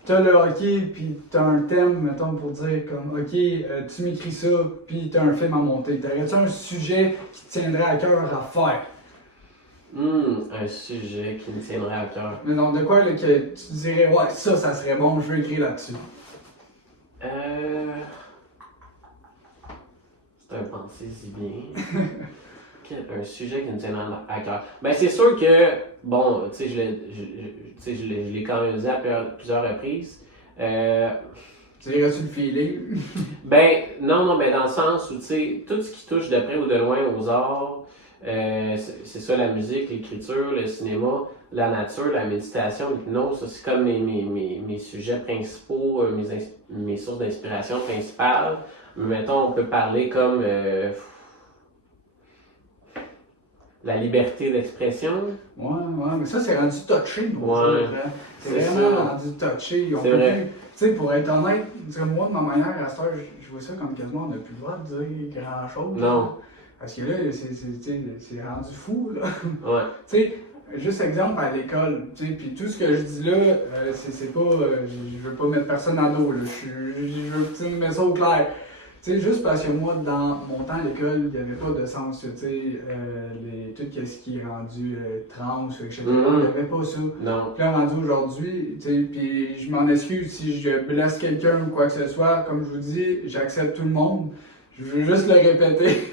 T'as le hockey, puis t'as un thème, mettons, pour dire comme, ok, tu m'écris ça, puis t'as un film à monter. T'aurais-tu un sujet qui te tiendrait à cœur à faire? Un sujet qui me tiendrait à cœur. Mais non, de quoi là, que tu dirais, ouais, ça serait bon, je veux écrire là-dessus. C'est un pensée-y bien. Un sujet qui me tiendrait à cœur. Ben, c'est sûr que, bon, tu sais, je l'ai quand même dit à plusieurs reprises. Tu dirais-tu le feeling? Ben, non, ben, dans le sens où, tu sais, tout ce qui touche de près ou de loin aux arts, c'est ça, la musique, l'écriture, le cinéma, la nature, la méditation, l'hypnose, ça c'est comme mes sujets principaux, mes sources d'inspiration principales. Mais mettons, on peut parler comme la liberté d'expression. Ouais, mais ça c'est rendu touché, ouais, c'est vraiment ça. Rendu touché. C'est vrai. Tu sais, pour être honnête, moi de ma manière, à cette heure, je vois ça comme quasiment on n'a plus le droit de dire grand chose. Non. Parce que là, c'est rendu fou, là. Ouais. Tu sais, juste exemple à l'école, tu sais, puis tout ce que je dis là, c'est pas, je veux pas mettre personne à dos, là, je veux que tu me mets ça au clair. Tu sais, juste parce que moi, dans mon temps à l'école, il n'y avait pas de sens, tu sais, tout ce qui est rendu trans, etc., il n'y avait pas ça. Non. Puis là, rendu aujourd'hui, tu sais, puis je m'en excuse si je blesse quelqu'un ou quoi que ce soit, comme je vous dis, j'accepte tout le monde, je veux juste le répéter.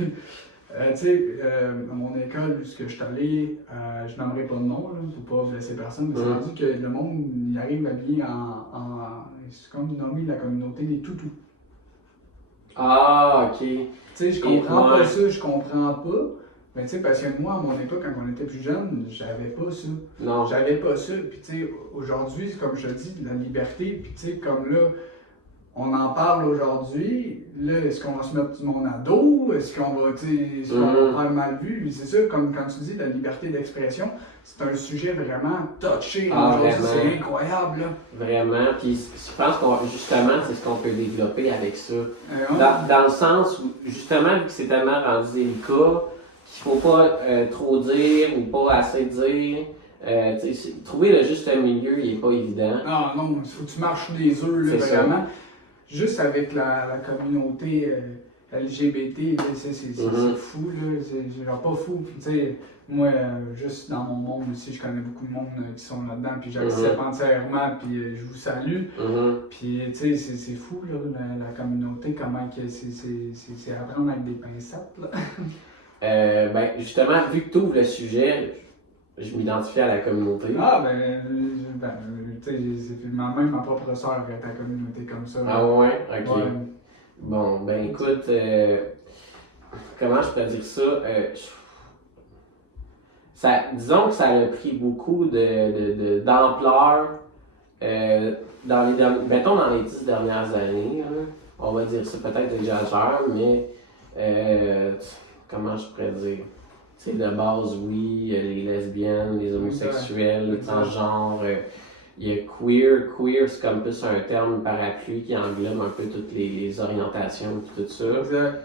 Tu sais, à mon école, où je suis allé, je n'aimerais pas de nom, là, pour pas blesser personne, mais c'est rendu que le monde, il arrive habillé c'est comme nommer la communauté des toutous. Ah, ok. Tu sais, je comprends pas ça, je comprends pas. Mais tu sais, parce que moi, à mon époque, quand on était plus jeune, j'avais pas ça. Non. J'avais pas ça. Puis tu sais, aujourd'hui, comme je te dis, la liberté, puis tu sais, comme là, on en parle aujourd'hui, là, est-ce qu'on va se mettre du monde à dos? Est-ce qu'on va, est-ce qu'on va faire mal vu? C'est ça, comme quand tu dis la liberté d'expression, c'est un sujet vraiment touché. Aujourd'hui, c'est incroyable, là. Vraiment, puis je pense qu'on justement, c'est ce qu'on peut développer avec ça. Dans le sens où, justement, vu que c'est tellement rendu délicat, qu'il faut pas trop dire ou pas assez dire. Trouver le juste milieu, il est pas évident. Non, il faut que tu marches les œufs, là, vraiment. Ça. Juste avec la communauté LGBT, c'est fou, là. C'est genre pas fou. Puis, tu sais, moi, juste dans mon monde aussi, je connais beaucoup de monde qui sont là-dedans, puis j'accepte entièrement, puis je vous salue. Puis, tu sais, c'est fou, là, la communauté, comment que c'est à prendre avec des pincettes, là. Ben, justement, vu que tu ouvres le sujet, je m'identifie à la communauté. Tu sais, même ma propre sœur est à la communauté comme ça. Ah ouais? Ok. Ouais. Bon, ben écoute, comment je peux dire ça? Disons que ça a pris beaucoup d'ampleur mettons dans les 10 dernières années. Hein, on va dire ça, peut-être exagère, mais comment je pourrais dire? C'est de base, oui, les lesbiennes, les homosexuels, les transgenres, il y a queer. Queer, c'est comme plus un terme parapluie qui englobe un peu toutes les orientations et tout ça. Exact.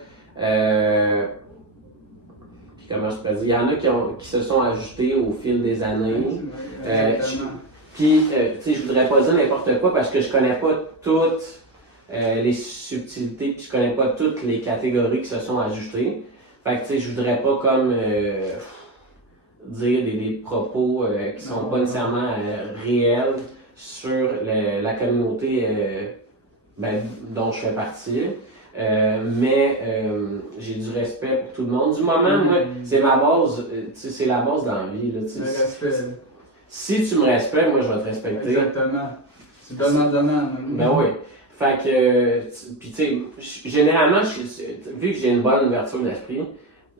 Puis comment je peux dire, il y en a qui se sont ajoutés au fil des années. Puis, tu sais, je voudrais pas dire n'importe quoi parce que je connais pas toutes les subtilités, puis je connais pas toutes les catégories qui se sont ajoutées. Fait que, tu sais, je voudrais pas comme dire des propos qui sont pas nécessairement réels sur la communauté dont je fais partie. Mais j'ai du respect pour tout le monde. Du moment, moi, c'est ma base, c'est la base dans la vie. Là, si tu me respectes, moi je vais te respecter. Exactement. C'est donnant. Ben oui. Fait que, puis tu sais, généralement, vu que j'ai une bonne ouverture d'esprit,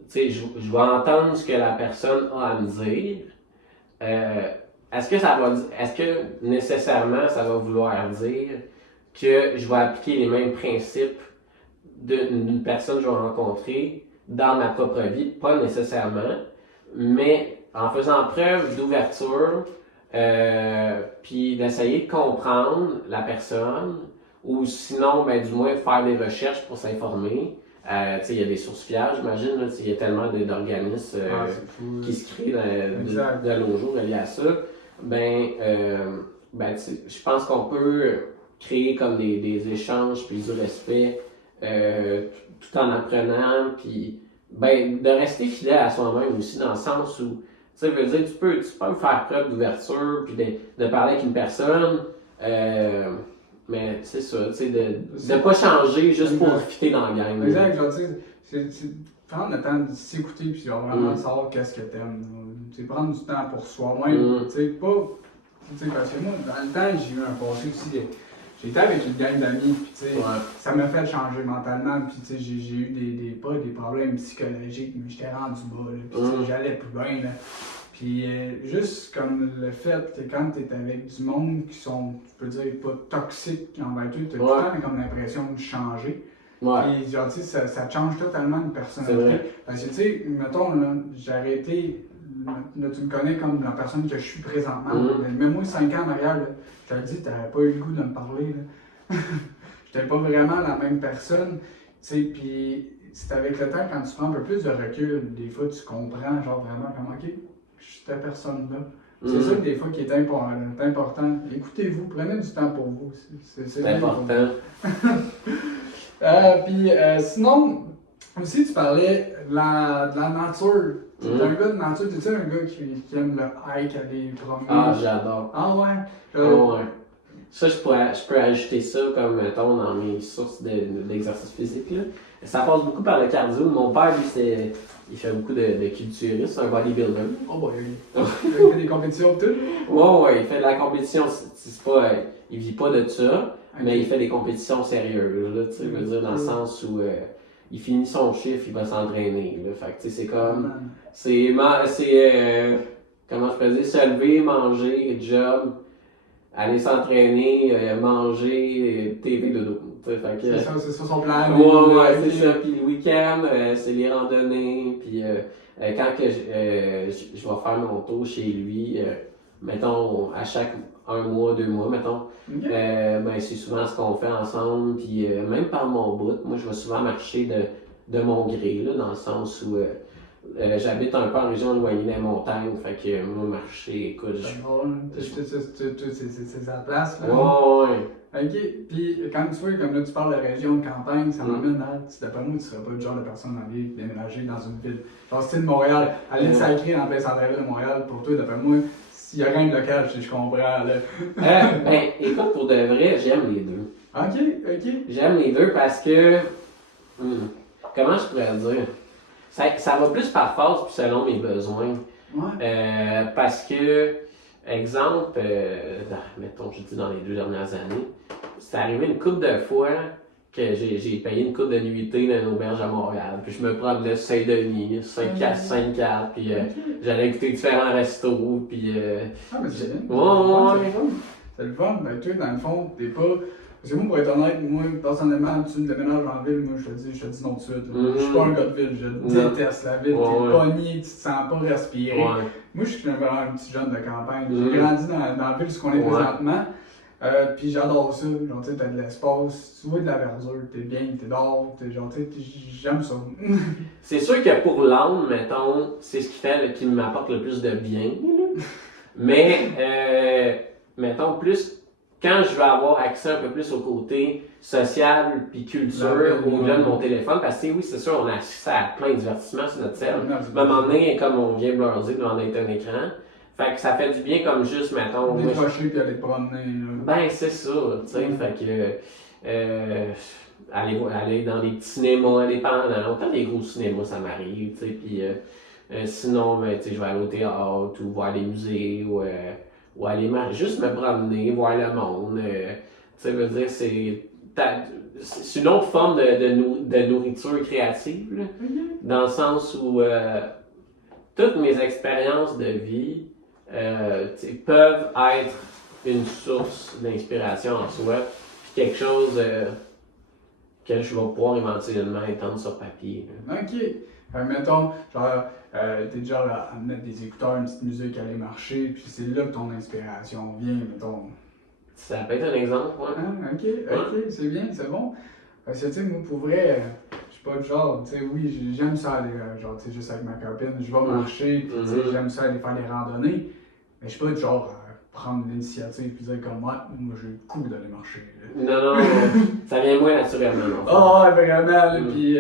tu sais, je vais entendre ce que la personne a à me dire. Est-ce que nécessairement ça va vouloir dire que je vais appliquer les mêmes principes d'une personne que je vais rencontrer dans ma propre vie? Pas nécessairement, mais en faisant preuve d'ouverture, puis d'essayer de comprendre la personne, ou sinon, ben, du moins faire des recherches pour s'informer. Il y a des sources fiables, j'imagine, il y a tellement d'organismes qui se créent de nos jours reliés à ça. Je pense qu'on peut créer comme des échanges, puis du respect, tout en apprenant, puis de rester fidèle à soi-même aussi, dans le sens où, tu veux dire, tu peux faire preuve d'ouverture, puis de parler avec une personne, mais c'est ça, tu sais, de pas changer juste pour fitter dans la gang. Exact, genre, tu sais, c'est prendre le temps de s'écouter, puis vraiment savoir qu'est-ce que t'aimes. C'est prendre du temps pour soi-même, tu sais, pas. Tu sais, parce que moi, dans le temps, j'ai eu un passé aussi. J'étais avec une gang d'amis, puis tu sais, ça m'a fait changer mentalement, puis tu sais, j'ai eu pas des problèmes psychologiques, mais j'étais rendu bas, là, puis tu sais, j'allais plus bien, là. Puis juste comme le fait que quand t'es avec du monde qui sont, tu peux dire, pas toxiques envers toi, t'as tout le temps comme l'impression de changer. Puis genre, tu sais, ça change totalement de personnalité. Parce que tu sais, mettons, là, j'ai arrêté. Là, tu me connais comme la personne que je suis présentement. Même moi, 5 ans en arrière, là, je te le dis, t'avais pas eu le goût de me parler. J'étais pas vraiment la même personne. Puis c'est avec le temps, quand tu prends un peu plus de recul, des fois, tu comprends, genre vraiment, comme, OK, je suis cette personne-là. C'est ça, des fois, qui est important. Écoutez-vous, prenez du temps pour vous. C'est important. Puis sinon, aussi, tu parlais de la nature. T'es un gars de nature, t'es-tu un gars qui aime le hike, aller promener? Ah, j'adore. Ah ouais? Ouais. Ça, je peux ajouter ça comme, mettons, dans mes sources d'exercice physique. Là. Ça passe beaucoup par le cardio. Mon père, lui, il fait beaucoup de culturisme, c'est un bodybuilder. Oh boy, il fait des compétitions et tout? Ouais, il fait de la compétition. Il vit pas de ça, mais il fait des compétitions sérieuses, là, tu sais, je veux dire, dans le sens où il finit son chiffre, il va s'entraîner, là. Fait que, tu sais, c'est comme... comment je peux dire, se lever, manger, job, aller s'entraîner, manger, TV, dodo. C'est ça son plan. Ouais, c'est ça. Puis le week-end, c'est les randonnées. Puis quand je vais faire mon tour chez lui, mettons, à chaque 1 mois, 2 mois, mettons, c'est souvent ce qu'on fait ensemble. Puis même par mon bout, moi, je vais souvent marcher de mon gré, là, dans le sens où j'habite un peu en région éloignée des montagnes. Fait que moi, marcher, écoute. C'est drôle, c'est sa place. Là. Ouais. Ok, puis quand tu vois, comme là, tu parles de région, de campagne, ça m'amène à. D'après moi, tu serais pas le genre de personne à aller déménager dans une ville. Genre, style Montréal, aller te sacrer en plein centre-ville de Montréal, pour toi, d'après moi, s'il y a rien de local, je comprends, là. Écoute, pour de vrai, j'aime les deux. Ok. J'aime les deux parce que. Comment je pourrais dire? Ça va plus par phase puis selon mes besoins. Parce que, exemple, mettons, je dis dans les 2 dernières années, c'est arrivé une couple de fois que j'ai payé une couple de nuitée dans une auberge à Montréal. Puis je me promenais sur Saint-Denis, 5-4, puis j'allais écouter différents restos. Puis, mais c'est bien. Ouais. C'est le fun. Ben, toi, dans le fond, t'es pas. Parce que moi, pour être honnête, moi, personnellement, tu me déménages en ville, moi, je te dis non tout de suite. Je suis pas un gars de ville, je déteste la ville. T'es pogné, tu te sens pas respirer. Moi, je suis vraiment un petit jeune de campagne. J'ai grandi dans la ville, ce qu'on est présentement. Puis j'adore ça. Genre, tu sais, t'as de l'espace, tu vois de la verdure, t'es bien, t'es dehors, j'aime ça. C'est sûr que pour l'âme, mettons, c'est ce qui m'apporte le plus de bien. Mais, mettons, plus. Quand je vais avoir accès un peu plus au côté social puis culture au-delà de mon téléphone, parce que oui, c'est sûr, on a accès à plein de divertissements sur notre cell. À un moment donné, comme on vient blanzer devant un écran, fait que ça fait du bien comme juste, mettons... Décrocher puis aller te promener. Ben, c'est ça, tu sais, fait que... aller dans des petits cinémas indépendants, autant des gros cinémas, ça m'arrive, tu sais, puis sinon, ben, tu sais, je vais aller au théâtre ou voir des musées ou aller juste me promener, voir le monde. Tu sais, veux dire, c'est une autre forme de nourriture créative, là, dans le sens où toutes mes expériences de vie peuvent être une source d'inspiration en soi, puis quelque chose que je vais pouvoir éventuellement étendre sur papier. Là. Ok. Mettons, genre, t'es déjà à mettre des écouteurs, une petite musique, aller marcher, puis c'est là que ton inspiration vient, mettons. Ça peut être un exemple, ouais. Ah, ok, c'est bien, c'est bon. Parce que, tu sais, moi, pour vrai, je suis pas du genre, tu sais, oui, j'aime ça aller, genre, tu sais, juste avec ma copine, je vais marcher, puis, tu sais, j'aime ça aller faire des randonnées, mais je suis pas du genre prendre l'initiative puis dire comme moi j'ai le coup d'aller marcher. Là. Non, ça vient moins naturellement, non. Ah, ouais, vraiment, là, puis,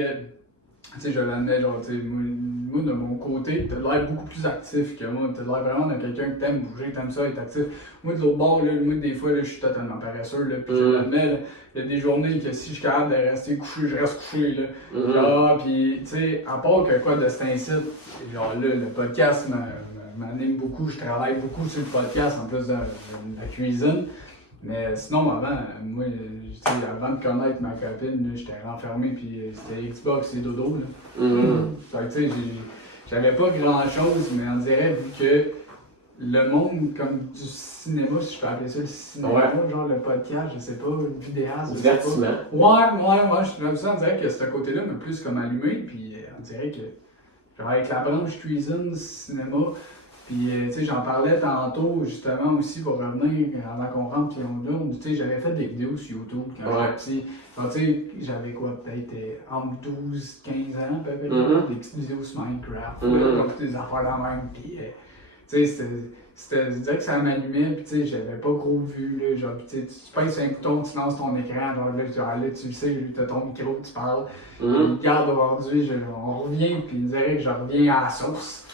tu sais, je l'admets, genre, tu sais, moi, de mon côté, t'as l'air beaucoup plus actif que moi. T'as l'air vraiment de quelqu'un qui t'aime bouger, t'aimes ça, être actif. Moi, de l'autre bord, là, moi, des fois, là, je suis totalement paresseux, là, puis je l'admets, là, il y a des journées que si je suis capable de rester couché, je reste couché, là. Genre, puis, tu sais, à part que quoi de cet incite, genre, là, le podcast m'anime beaucoup, je travaille beaucoup sur le podcast, en plus de la cuisine. Mais sinon, avant, moi, avant de connaître ma copine, j'étais renfermé, puis c'était Xbox et dodo. Là. Fait que, tu sais, j'avais pas grand chose, mais on dirait, vu que le monde comme du cinéma, si je peux appeler ça le cinéma, genre le podcast, je sais pas, le vidéaste, je sais pas. Ouais, je trouve ça, on dirait que ce côté-là m'a plus comme allumé, puis on dirait que, genre avec la branche cuisine, cinéma, puis, tu sais, j'en parlais tantôt, justement, aussi, pour revenir, avant qu'on rentre Cléon Lourdes, tu sais, j'avais fait des vidéos sur YouTube quand j'étais petit. Genre, tu sais, j'avais quoi, peut-être entre 12, 15 ans, à peu près, des petites vidéos sur Minecraft, comme des affaires dans la même, puis, tu sais, je dirais que ça m'allumait, puis, tu sais, j'avais pas gros vu, là, genre, tu sais, tu pèses un bouton, tu lances ton écran, genre, là, tu le sais, tu as ton micro, tu parles. Puis, regarde, aujourd'hui, on revient, puis on dirait que je reviens à la source.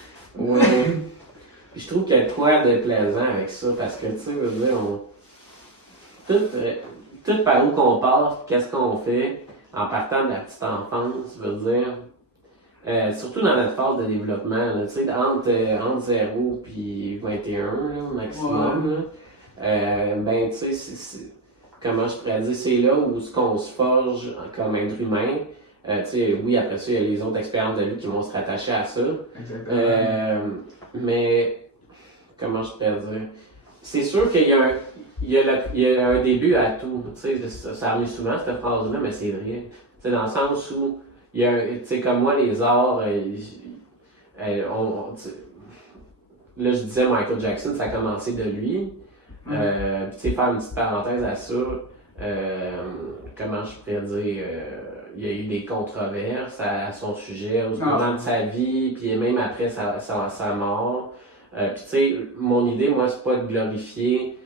Je trouve qu'il y a quoi de plaisant avec ça, parce que, tu sais, je veux dire, tout par où qu'on passe, qu'est-ce qu'on fait, en partant de la petite enfance, je veux dire, surtout dans notre phase de développement, tu sais, entre 0 et 21, là, maximum, ben, tu sais, comment je pourrais dire, c'est là où on se forge comme être humain. Tu sais, oui, après ça, il y a les autres expériences de vie qui vont se rattacher à ça. Mais, comment je pourrais dire? C'est sûr qu'il y a un début à tout. Tu sais, ça arrive souvent, cette phrase-là, mais c'est vrai. Tu sais, dans le sens où, il y a tu sais, comme moi, les arts, là, je disais Michael Jackson, ça a commencé de lui. Puis, tu sais, faire une petite parenthèse à ça, comment je pourrais dire, il y a eu des controverses à son sujet au courant de sa vie, puis même après sa mort. Puis tu sais, mon idée, moi, c'est pas de glorifier,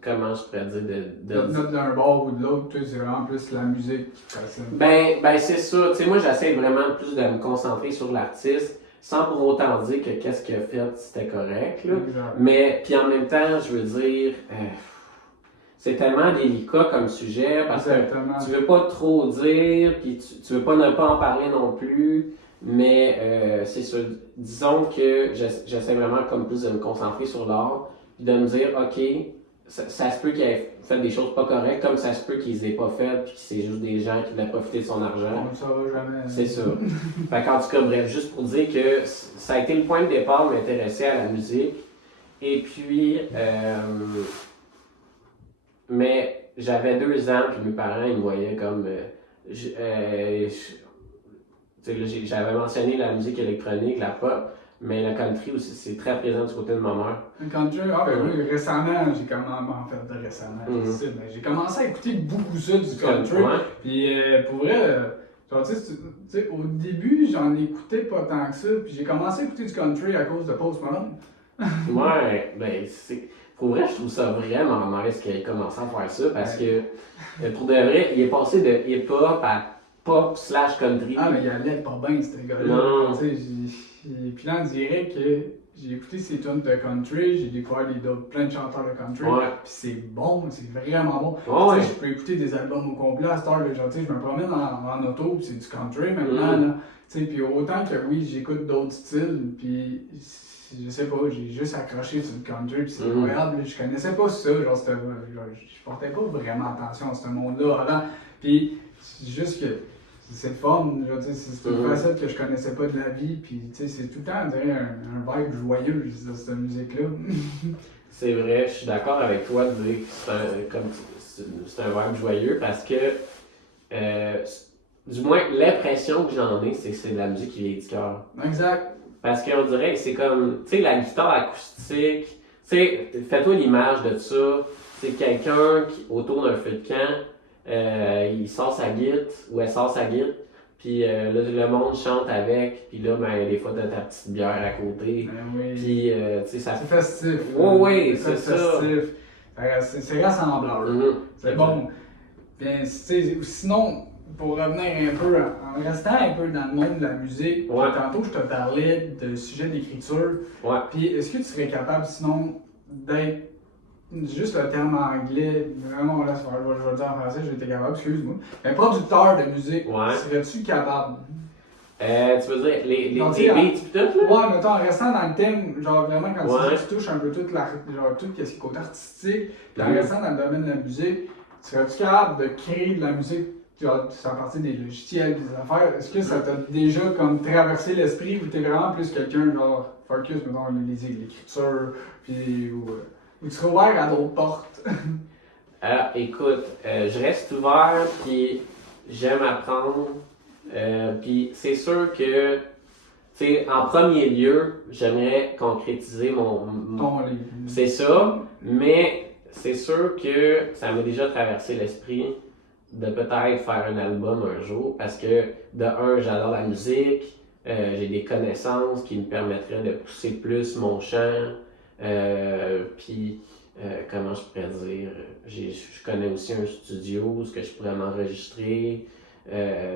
comment je pourrais dire, Notre d'un bord ou de l'autre, c'est vraiment plus la musique qui fascine. Ben c'est ça. Tu sais, moi, j'essaie vraiment plus de me concentrer sur l'artiste, sans pour autant dire que qu'est-ce qu'il a fait, c'était correct, là. Mais, puis en même temps, je veux dire, c'est tellement délicat comme sujet, parce que tu veux pas trop dire, puis tu veux pas ne pas en parler non plus. Mais c'est ça, disons que j'essaie vraiment comme plus de me concentrer sur l'art, puis de me dire, ok, ça se peut qu'il ait fait des choses pas correctes, comme ça se peut qu'il les ait pas faites, puis que c'est juste des gens qui voulaient profiter de son argent. On ne saura jamais. C'est ça. Fait qu'en tout cas, bref, juste pour dire que ça a été le point de départ, m'intéresser à la musique. Et puis, mais j'avais 2 ans, puis mes parents, ils me voyaient comme... j'avais mentionné la musique électronique, la pop, mais le country aussi, c'est très présent du côté de ma mère. Le country, oui, récemment, j'ai commencé à écouter beaucoup ça du country. Puis pour vrai, genre, tu sais, au début, j'en écoutais pas tant que ça, puis j'ai commencé à écouter du country à cause de Post Malone. Ouais, ben, pour vrai, je trouve ça vraiment nice qu'il ait commencé à faire ça, parce que, pour de vrai, il est passé de hip-hop à pop/country. Ah, mais il allait pas bien, ce gars-là. Puis là, on dirait que j'ai écouté ses tunes de country, j'ai découvert plein de chanteurs de country. Puis c'est bon, c'est vraiment bon. Je peux écouter des albums au complet à cette heure, genre, je me promène en auto, puis c'est du country maintenant. Puis autant que oui, j'écoute d'autres styles, puis je sais pas, j'ai juste accroché sur le country, puis c'est incroyable. Je connaissais pas ça, genre, je portais pas vraiment attention à ce monde-là avant. Puis c'est juste que c'est le fun, c'est une facette que je connaissais pas de la vie, puis c'est tout le temps, on dirait, un vibe joyeux de cette musique-là. C'est vrai, je suis d'accord avec toi de dire que c'est un vibe joyeux, parce que du moins, l'impression que j'en ai, c'est que c'est de la musique qui vient du cœur. Exact. Parce qu'on dirait que c'est comme, tu sais, la guitare acoustique, tu sais, fais-toi l'image de ça, c'est quelqu'un qui, autour d'un feu de camp, il sort sa guitare, ou elle sort sa guitare, puis là, le monde chante avec, puis là, ben, des fois, t'as ta petite bière à côté, Ben oui. puis, tu sais, ça... C'est festif. Oui, c'est ça. Festif. C'est rassembleur. C'est bon. Bien, sinon, pour revenir un peu, en restant un peu dans le monde de la musique, tantôt je te parlais de sujet d'écriture. Puis est-ce que tu serais capable sinon d'être juste le terme anglais, vraiment là, je vais le dire en français, j'ai été capable, excuse-moi. Un producteur de musique, serais-tu capable? Tu veux dire les beats pis tout, là? Ouais, mettons, en restant dans le thème, genre vraiment quand tu touches un peu tout ce qui est côté artistique, puis en restant dans le domaine de la musique, serais-tu capable de créer de la musique, genre, à partir des logiciels, des affaires? Est-ce que ça t'a déjà comme traversé l'esprit ou t'es vraiment plus quelqu'un, genre, focus, mettons, l'écriture, puis ou tu serais ouvert à d'autres portes? Écoute, je reste ouvert, puis j'aime apprendre. Puis c'est sûr que, tu sais, en premier lieu, j'aimerais concrétiser Ton livre. C'est ça, mais c'est sûr que ça m'a déjà traversé l'esprit de peut-être faire un album un jour, parce que, de un, j'adore la musique, j'ai des connaissances qui me permettraient de pousser plus mon chant, puis, comment je pourrais dire, je connais aussi un studio où je pourrais m'enregistrer.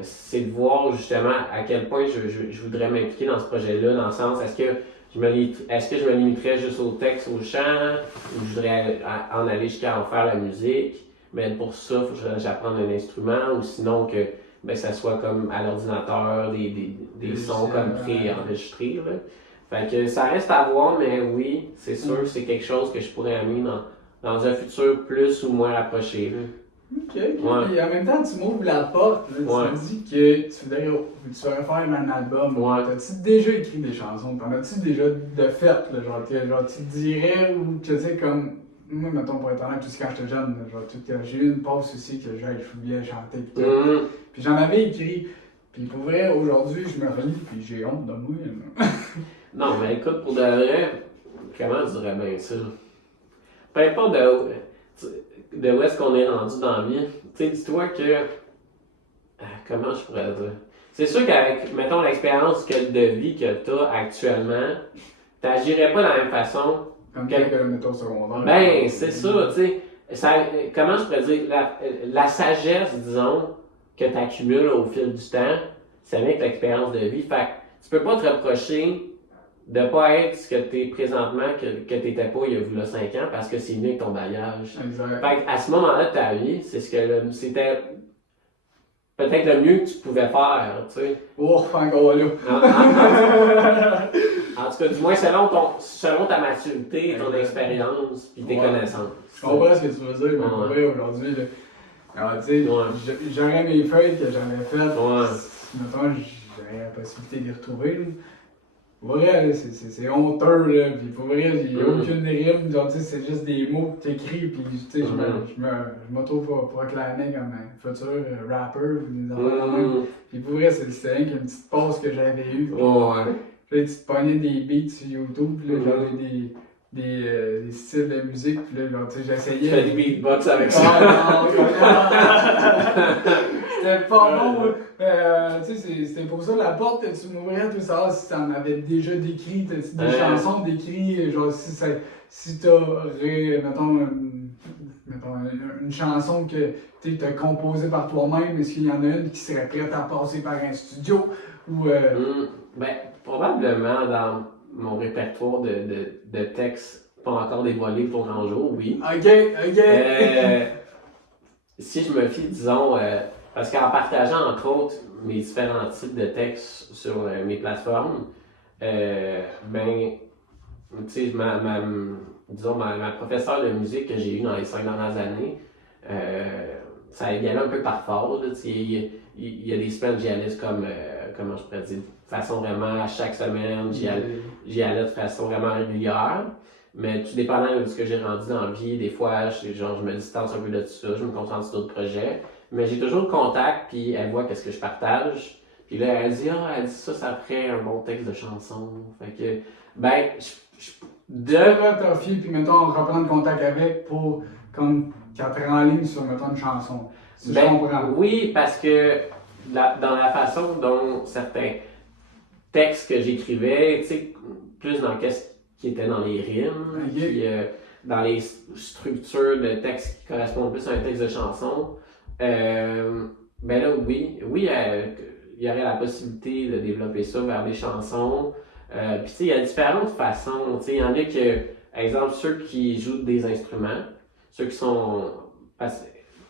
C'est de voir justement à quel point je voudrais m'impliquer dans ce projet-là, dans le sens, est-ce que je me limiterais juste au texte, au chant, ou je voudrais en aller jusqu'à en faire la musique. Mais pour ça, il faut que j'apprenne un instrument, ou sinon que ça soit comme à l'ordinateur, des sons comme pré-enregistrés. Fait que ça reste à voir, mais oui, c'est sûr que c'est quelque chose que je pourrais amener dans un futur plus ou moins rapproché. Ok. Et en même temps, tu m'ouvres la porte. Là, tu me dis que tu voudrais faire un album. T'as-tu déjà écrit des chansons? T'en as-tu déjà de fait? Là, genre, tu te dirais ou tu sais, comme. Moi, mettons, pour être honnête, tout quand j'étais jeune, j'ai eu une pause aussi que je voulais chanter. Puis j'en avais écrit. Puis pour vrai, aujourd'hui, je me relis, puis j'ai honte de moi. Non, mais écoute, pour de vrai, comment je dirais bien ça? Peu importe de où est-ce qu'on est rendu dans la vie. Tu sais, dis-toi que. Comment je pourrais dire? C'est sûr qu'avec, mettons, l'expérience de vie que tu as actuellement, t'agirais pas de la même façon. Comme quelques méthodes secondaires. Ben, c'est ça, tu sais. Comment je pourrais dire? La sagesse, disons, que tu accumules au fil du temps, c'est avec l'expérience de vie. Fait que tu peux pas te reprocher de ne pas être ce que tu es présentement, que tu n'étais pas il y a 5 ans, parce que c'est mieux que ton bagage. Exact. Fait à ce moment-là de ta vie, c'était peut-être le mieux que tu pouvais faire, tu sais. Ouf, encore là. En tout cas, du moins selon ta maturité, ton expérience, puis tes connaissances. Je comprends ce que tu veux dire, mais pour vrai, aujourd'hui, alors, tu sais, j'aurais mes feuilles que j'avais faites. Mettons, j'aurais la possibilité de les retrouver. Pour vrai, c'est honteux, là, pis pour vrai, j'ai aucune rime, genre, tu sais, c'est juste des mots que t'écris, pis tu sais, je m'auto proclamé comme un futur rapper, ou des affaires de même. Pis pour vrai, c'est rien qu'une petite pause que j'avais eue. Puis là, tu te pognais des beats sur YouTube, pis là, j'avais des styles de musique, pis là, genre, tu sais, j'essayais. Tu fais du beatbox avec ça. C'était pas bon, tu sais, c'était pour ça la porte que tu m'ouvrais, tout ça, si t'en avais déjà décrit, t'as-tu des chansons décrites, genre si t'aurais, mettons, une chanson que tu as composée par toi-même, est-ce qu'il y en a une qui serait prête à passer par un studio, ou... Ben, probablement dans mon répertoire de textes pas encore dévoilés pour grand jour, oui. Ok. Si je me fie, disons... parce qu'en partageant, entre autres, mes différents types de textes sur mes plateformes, ben, tu sais, ma professeure de musique que j'ai eue dans les 5 dernières années, ça a égalé un peu par phase. Il y a des semaines, j'y allais comme, comment je pourrais dire, de façon vraiment à chaque semaine, j'y allais de façon vraiment régulière. Mais tout dépendant de ce que j'ai rendu dans la vie, des fois, je me distance un peu de tout ça, je me concentre sur d'autres projets. Mais j'ai toujours le contact, puis elle voit qu'est-ce que je partage. Puis là, elle dit, ça ferait un bon texte de chanson. Fait que, ben, De photographier, puis mettons, reprendre contact avec pour, comme, qu'elle te renligne sur, mettons, une chanson. Si je comprends. Oui, parce que dans la façon dont certains textes que j'écrivais, tu sais, plus dans qu'est-ce qui était dans les rimes, puis dans les structures de textes qui correspondent plus à un texte de chanson, ben là, oui, il y aurait la possibilité de développer ça vers des chansons. Puis tu sais, il y a différentes façons. Tu sais, il y en a que, par exemple, ceux qui jouent des instruments, ceux qui sont... Tu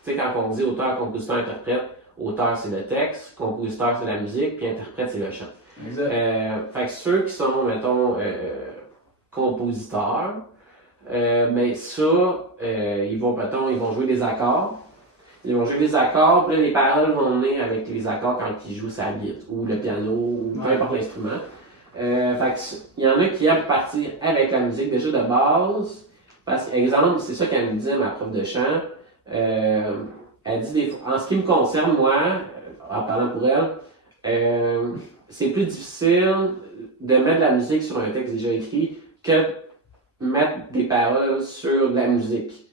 sais, quand on dit auteur, compositeur, interprète, auteur c'est le texte, compositeur c'est la musique, puis interprète c'est le chant. Fait que ceux qui sont, mettons, compositeurs, ben ça, ils vont jouer des accords. Ils vont jouer des accords, puis là, les paroles vont venir avec les accords quand ils jouent sa guitare, ou le piano, ou peu importe l'instrument. Fait que, il y en a qui aiment partir avec la musique déjà de base. Parce que, exemple, c'est ça qu'elle me disait, ma prof de chant. Elle dit, en ce qui me concerne, moi, en parlant pour elle, c'est plus difficile de mettre de la musique sur un texte déjà écrit que mettre des paroles sur de la musique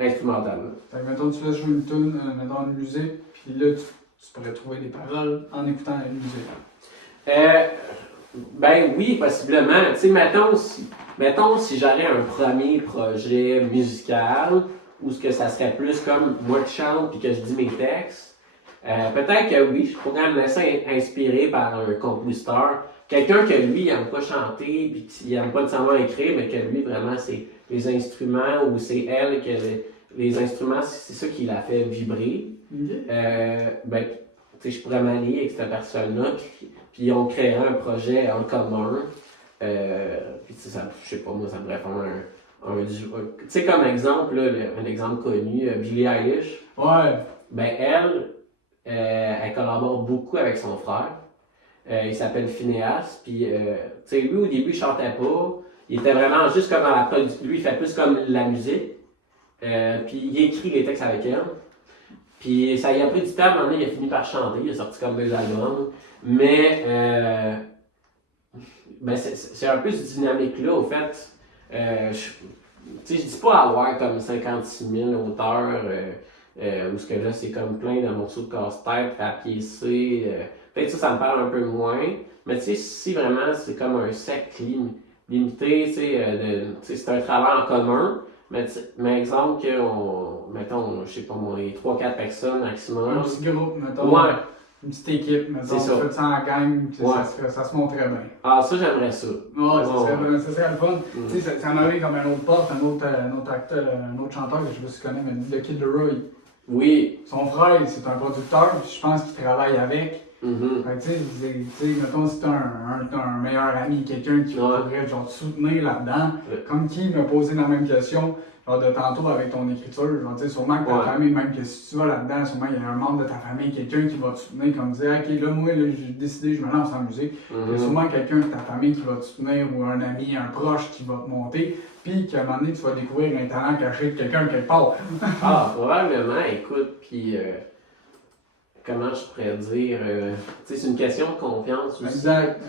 instrumentale. Fait que, mettons, tu laisses jouer une tune, mettons une musique, puis là, tu pourrais trouver des paroles en écoutant la musique. Ben oui, possiblement. Tu sais, mettons si j'aurais un premier projet musical, où ce que ça serait plus comme moi qui chante puis que je dis mes textes, peut-être que oui, je pourrais me laisser inspirer par un compositeur. Quelqu'un que lui, il n'aime pas chanter puis qu'il n'aime pas nécessairement écrire, mais que lui, vraiment, c'est les instruments ou c'est elle que les instruments, c'est ça qui la fait vibrer. Ben, tu sais, je pourrais m'allier avec cette personne-là, puis on créerait un projet en commun. Puis tu sais, je sais pas, moi, ça pourrait faire un duo. Tu sais, comme exemple, là, un exemple connu, Billie Eilish. Ouais. Ben elle collabore beaucoup avec son frère. Il s'appelle Phineas, puis tu sais, lui, au début, il chantait pas. Il était vraiment juste comme dans la production. Lui, il fait plus comme la musique. Puis il écrit les textes avec elle. Puis ça y a pris du temps, à un moment donné, il a fini par chanter, il a sorti comme 2 albums. Mais ben c'est un peu cette dynamique-là, au fait. Je dis pas avoir comme 56 000 auteurs, où ce que là, c'est comme plein de morceaux de casse-tête rapiécés. Peut-être ça me parle un peu moins. Mais tu sais, si vraiment c'est comme un cercle limité, tu sais, c'est un travail en commun. Mais exemple mettons, je sais pas moi, 3-4 personnes maximum. Un petit groupe, mettons. Ouais. Une petite équipe, mettons. C'est ça. Fait ça en gang, ça se montrerait bien. Ah, ça, j'aimerais ça. Ouais, ça serait le fun. Mm. Tu sais, ça m'arrive comme un autre pote, un autre acteur, un autre chanteur que je sais pas si tu connais, mais The Kid Laroi. Oui. Son frère, c'est un producteur, puis je pense qu'il travaille avec. Mm-hmm. Fait que tu sais, mettons, si t'as un meilleur ami, quelqu'un qui pourrait genre, te soutenir là-dedans, comme qui m'a posé la même question, genre de tantôt avec ton écriture, genre, tu sais, sûrement que ta famille, même que si tu vas là-dedans, sûrement il y a un membre de ta famille, quelqu'un qui va te soutenir, comme dire, ok, là, moi, là, j'ai décidé, je me lance en musique. Il y a sûrement quelqu'un de ta famille qui va te soutenir, ou un ami, un proche qui va te monter, puis qu'à un moment donné, tu vas découvrir un talent caché de quelqu'un quelque part. Probablement, écoute, puis comment je pourrais dire, tu sais, c'est une question de confiance aussi. Exact.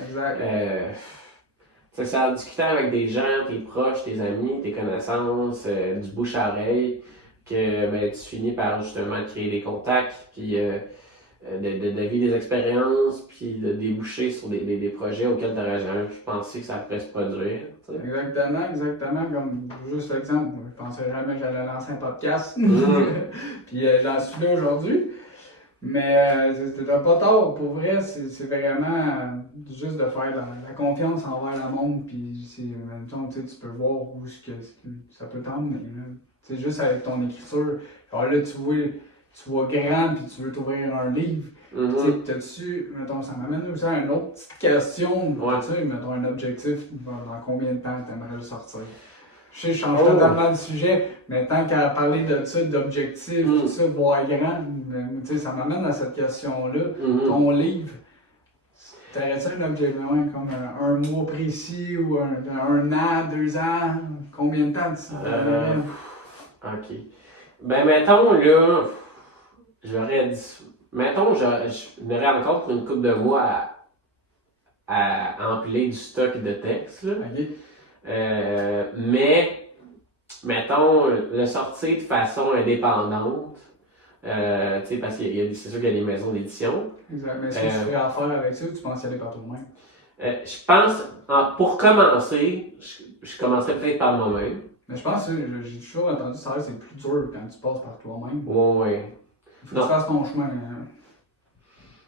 C'est en discutant avec des gens, tes proches, tes amis, tes connaissances, du bouche à oreille, que ben, tu finis par justement créer des contacts, puis de vivre des expériences, puis de déboucher sur des projets auxquels tu n'aurais jamais pensé que ça pourrait se produire. T'sais. Exactement. Comme juste l'exemple, je pensais jamais que j'allais lancer un podcast. Puis j'en suis là aujourd'hui. Mais c'était pas tort, pour vrai, c'est vraiment juste de faire la confiance envers le monde, puis en même temps, tu peux voir où ça peut t'emmener. C'est juste avec ton écriture. Alors là, tu vois grand, puis tu veux t'ouvrir un livre. T'as-tu, mettons, ça m'amène aussi à une autre petite question, mettons un objectif, dans combien de temps t'aimerais le sortir? Je sais, je change totalement de sujet, mais tant qu'à parler de ça, d'objectifs, tout ça, voir grand, ça m'amène à cette question-là. Ton livre, t'aurais-tu un objectif, comme un mois précis, ou un an, 2 ans? Combien de temps tu OK. Ben, mettons, là, j'aurais dit, mettons, je me rencontre pour une couple de mois à empiler du stock de texte, là. Ok. Mais, mettons, le sortir de façon indépendante, tu sais, parce c'est sûr qu'il y a des maisons d'édition. Exact. Mais est-ce que tu ferais affaire avec ça ou tu penses y aller par toi-même? Je pense, pour commencer, je commencerais peut-être par moi-même. Mais je pense que j'ai toujours entendu ça, c'est plus dur quand tu passes par toi-même. Ouais. Il faut que tu fasses ton chemin.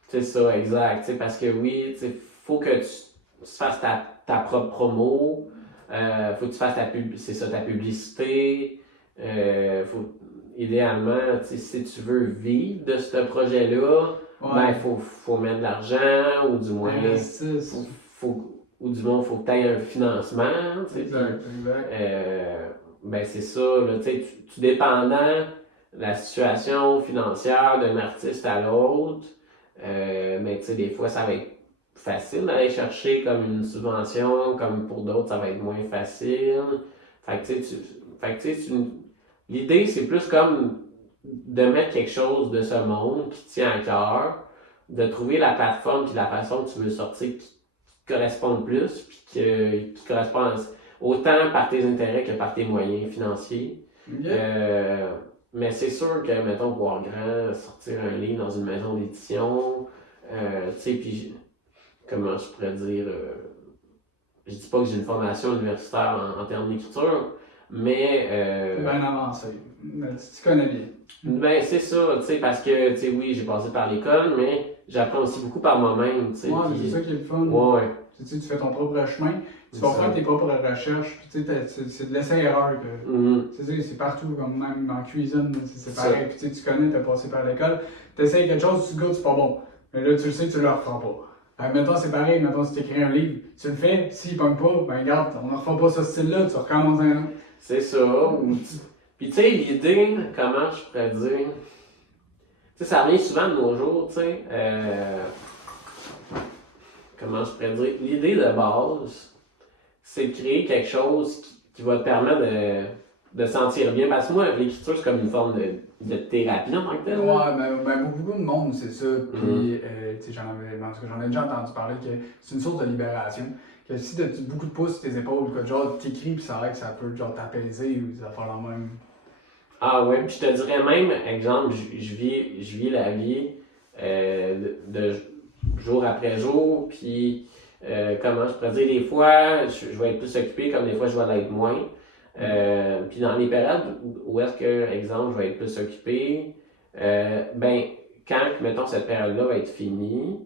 C'est ça, exact. T'sais, parce que oui, il faut que tu fasses ta propre promo, faut que tu fasses ta publicité. Idéalement, si tu veux vivre de ce projet-là, ben, faut mettre de l'argent, ou du moins, faut que tu aies un financement. Exact, exact. Ben, c'est ça, là, tu dépendant de la situation financière d'un artiste à l'autre, mais tu sais, des fois, ça va être facile d'aller chercher comme une subvention, comme pour d'autres, ça va être moins facile. Fait que tu sais, l'idée, c'est plus comme de mettre quelque chose de ce monde qui tient à cœur, de trouver la plateforme et la façon que tu veux sortir qui correspond le plus, puis qui correspond autant par tes intérêts que par tes moyens financiers. Okay. Mais c'est sûr que, mettons, pour grand, sortir un livre dans une maison d'édition, tu sais, puis, comment je pourrais dire, je dis pas que j'ai une formation universitaire en termes d'écriture, mais... bien avancé, tu connais bien. Ben, c'est ça, tu sais, parce que, tu sais, oui, j'ai passé par l'école, mais j'apprends aussi beaucoup par moi-même, tu sais. Ouais, mais c'est ça qui est le fun. Ouais. Tu sais, tu fais ton propre chemin, tu vas faire tes propres recherches, puis tu sais, c'est de l'essai-erreur. C'est partout, comme même en cuisine, c'est pareil. Puis tu connais, tu as passé par l'école, tu essaies quelque chose, tu goûtes, c'est pas bon. Mais là, tu le sais, tu le referas pas. Mettons, c'est pareil, mettons, si tu écris un livre, tu le fais, s'il pogne pas, ben regarde, on ne refera pas ce style-là, tu recommences un autre. C'est ça. Puis tu sais, l'idée, comment je pourrais dire, tu sais, ça revient souvent de nos jours, tu sais, comment je pourrais dire, l'idée de base, c'est de créer quelque chose qui va te permettre de sentir bien. Parce que moi, l'écriture, c'est comme une forme de thérapie en tant que tel. Ouais, ben beaucoup de monde, c'est ça. Puis, tu sais, j'en ai déjà entendu parler que c'est une source de libération. Que si tu as beaucoup de pouces sur tes épaules, que genre t'écris, puis ça vrai que ça peut genre t'apaiser ou ça faire la même. Ah ouais, puis je te dirais même, exemple, je vis la vie de jour après jour, puis comment je pourrais dire, des fois, je vais être plus occupé, comme des fois, je vais l'être moins. Puis dans les périodes où est-ce que, exemple, je vais être plus occupé, ben, quand, mettons, cette période-là va être finie,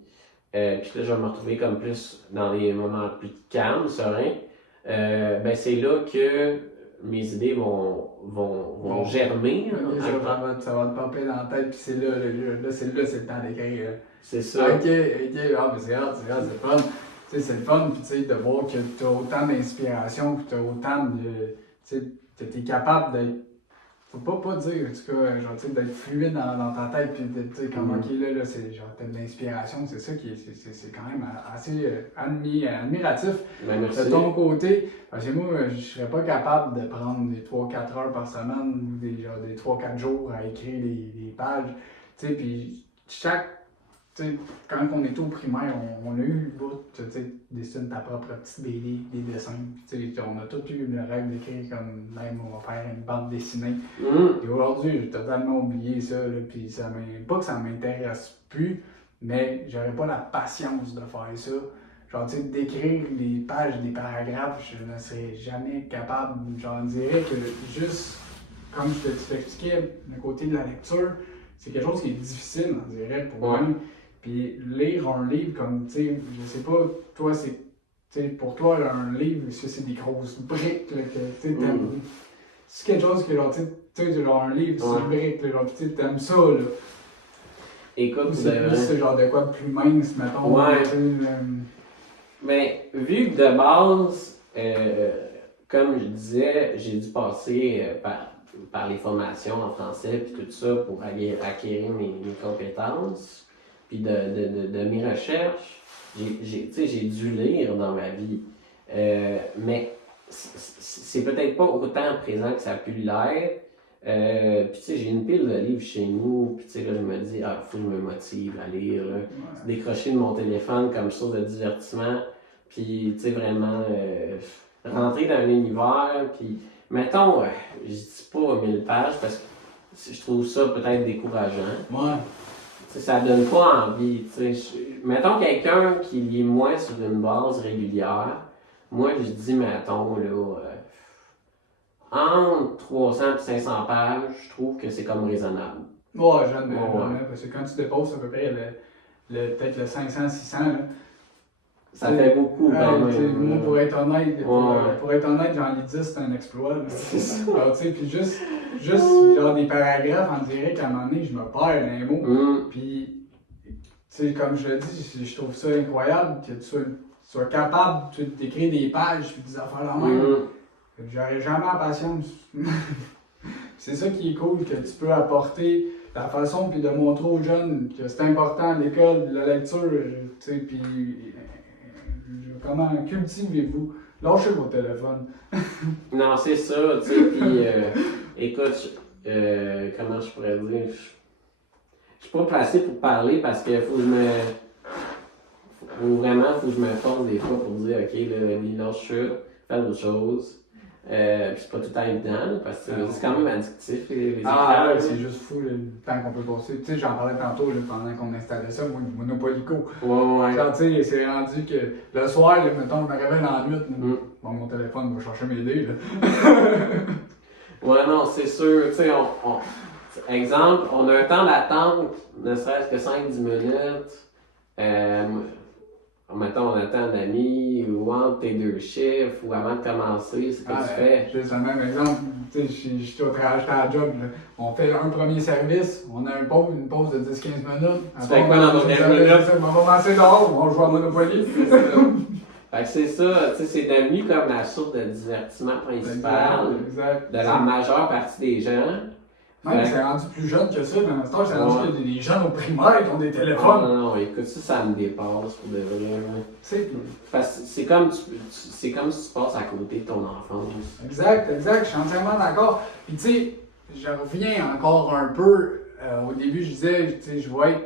puis là, je vais me retrouver comme plus dans les moments plus calmes, sereins, ben, c'est là que mes idées vont germer. Ça va te pomper dans la tête, puis c'est là, c'est le temps d'écrire. C'est ça. Ok, mais c'est le fun. Tu sais, c'est le fun, puis tu sais, de voir que tu as autant d'inspiration, que tu as autant de. Tu sais, tu es capable d'être. Faut pas dire, en tout cas, genre, tu sais, d'être fluide dans ta tête, puis de dire, comme, ok, là, c'est genre, t'as de l'inspiration, c'est ça qui est. C'est quand même assez admiratif de ton côté. Parce que moi, je serais pas capable de prendre des 3-4 heures par semaine ou des 3-4 jours à écrire des pages. Tu sais, puis quand on était au primaire, on a eu le bout, tu sais, dessine ta propre petite BD, des dessins. Tu sais, on a tous eu le rêve d'écrire comme même on va faire une bande dessinée. Et aujourd'hui, j'ai totalement oublié ça, là, puis pas que ça m'intéresse plus, mais j'aurais pas la patience de faire ça. Genre, tu sais, d'écrire des pages, des paragraphes, je ne serais jamais capable. J'en dirais que juste, comme je t'expliquais, le côté de la lecture, c'est quelque chose qui est difficile, on dirait, pour moi. Puis lire un livre comme, tu sais, je sais pas, toi, pour toi, un livre, c'est des grosses briques, là, que, tu sais, c'est quelque chose que, genre, tu sais, genre un livre, c'est une brique, là, genre, tu sais, t'aimes ça, là. Écoute, c'est plus ce genre de quoi de plus mince, mettons. Ouais. Mais, vu que de base, comme je disais, j'ai dû passer par les formations en français puis tout ça pour acquérir mes compétences. Puis de mes recherches, j'ai dû lire dans ma vie. Mais c'est peut-être pas autant présent que ça a pu l'être, Puis tu sais, j'ai une pile de livres chez nous, puis tu sais, là, je me dis, ah, faut que je me motive à lire, là. Ouais. Décrocher de mon téléphone comme source de divertissement, puis tu sais, vraiment rentrer dans l'univers, puis mettons, je dis pas 1000 pages parce que je trouve ça peut-être décourageant. Ouais. Tu sais, ça donne pas envie, tu sais. Mettons quelqu'un qui lit moins sur une base régulière, moi je dis, mettons, là, entre 300 et 500 pages, je trouve que c'est comme raisonnable. Ouais, j'admets, Ouais. parce que quand tu déposes à peu près peut-être le 500-600, là, Ça fait beaucoup quand tu sais, même. moi, pour être honnête, Ouais. pour être honnête, j'en lis 10, c'est un exploit. Là. C'est ça. Alors, tu sais, puis juste genre des paragraphes, on dirait qu'à un moment donné, je me perds dans les mots. Puis, tu sais, comme je l'ai dit, je trouve ça incroyable que tu sois capable d'écrire des pages puis des affaires là même. J'aurais jamais la patience. C'est ça qui est cool, que tu peux apporter ta façon puis de montrer aux jeunes que c'est important l'école, la lecture, tu sais, puis comment cultivez-vous? Lâchez vos téléphones. Non, c'est ça, tu sais, puis écoute, comment je pourrais dire, je suis pas placé pour parler parce que faut que je me force des fois pour dire, ok, là, lâche ça, fais d'autres choses. Puis c'est pas tout le temps évident, là, parce que c'est quand même addictif, les écrans. C'est juste fou le temps qu'on peut passer. Tu sais, j'en parlais tantôt là, pendant qu'on installait ça, moi, Monopolico. Ouais. Genre, tu sais, c'est rendu que le soir, là, mettons, je me réveille dans la nuit, là, bon, mon téléphone va chercher mes dés. Là. Ouais, non, c'est sûr. Tu sais, exemple, on a un temps d'attente, ne serait-ce que 5-10 minutes. Mettons, on attend un ami ou entre tes deux chiffres ou avant de commencer, c'est ce que tu fais. Juste un même exemple, tu sais, je suis au travail, j'étais à la job, là. On fait un premier service, on a une pause de 10-15 minutes. Tu fais quoi dans ton 15 minutes? On va commencer dehors, on joue à Monopoly. Fait que c'est ça, tu sais, c'est devenu comme la source de divertissement principal Exact. de la majeure partie des gens. Même c'est rendu plus jeune que ça, mais à ce temps, c'est rendu qu'il y a des jeunes au primaire qui ont des téléphones. Non, écoute, ça me dépasse pour de vrai. Parce que c'est comme si tu passes à côté de ton enfance. Exact, je suis entièrement d'accord. Puis tu sais, je reviens encore un peu, au début je disais, tu sais, je vais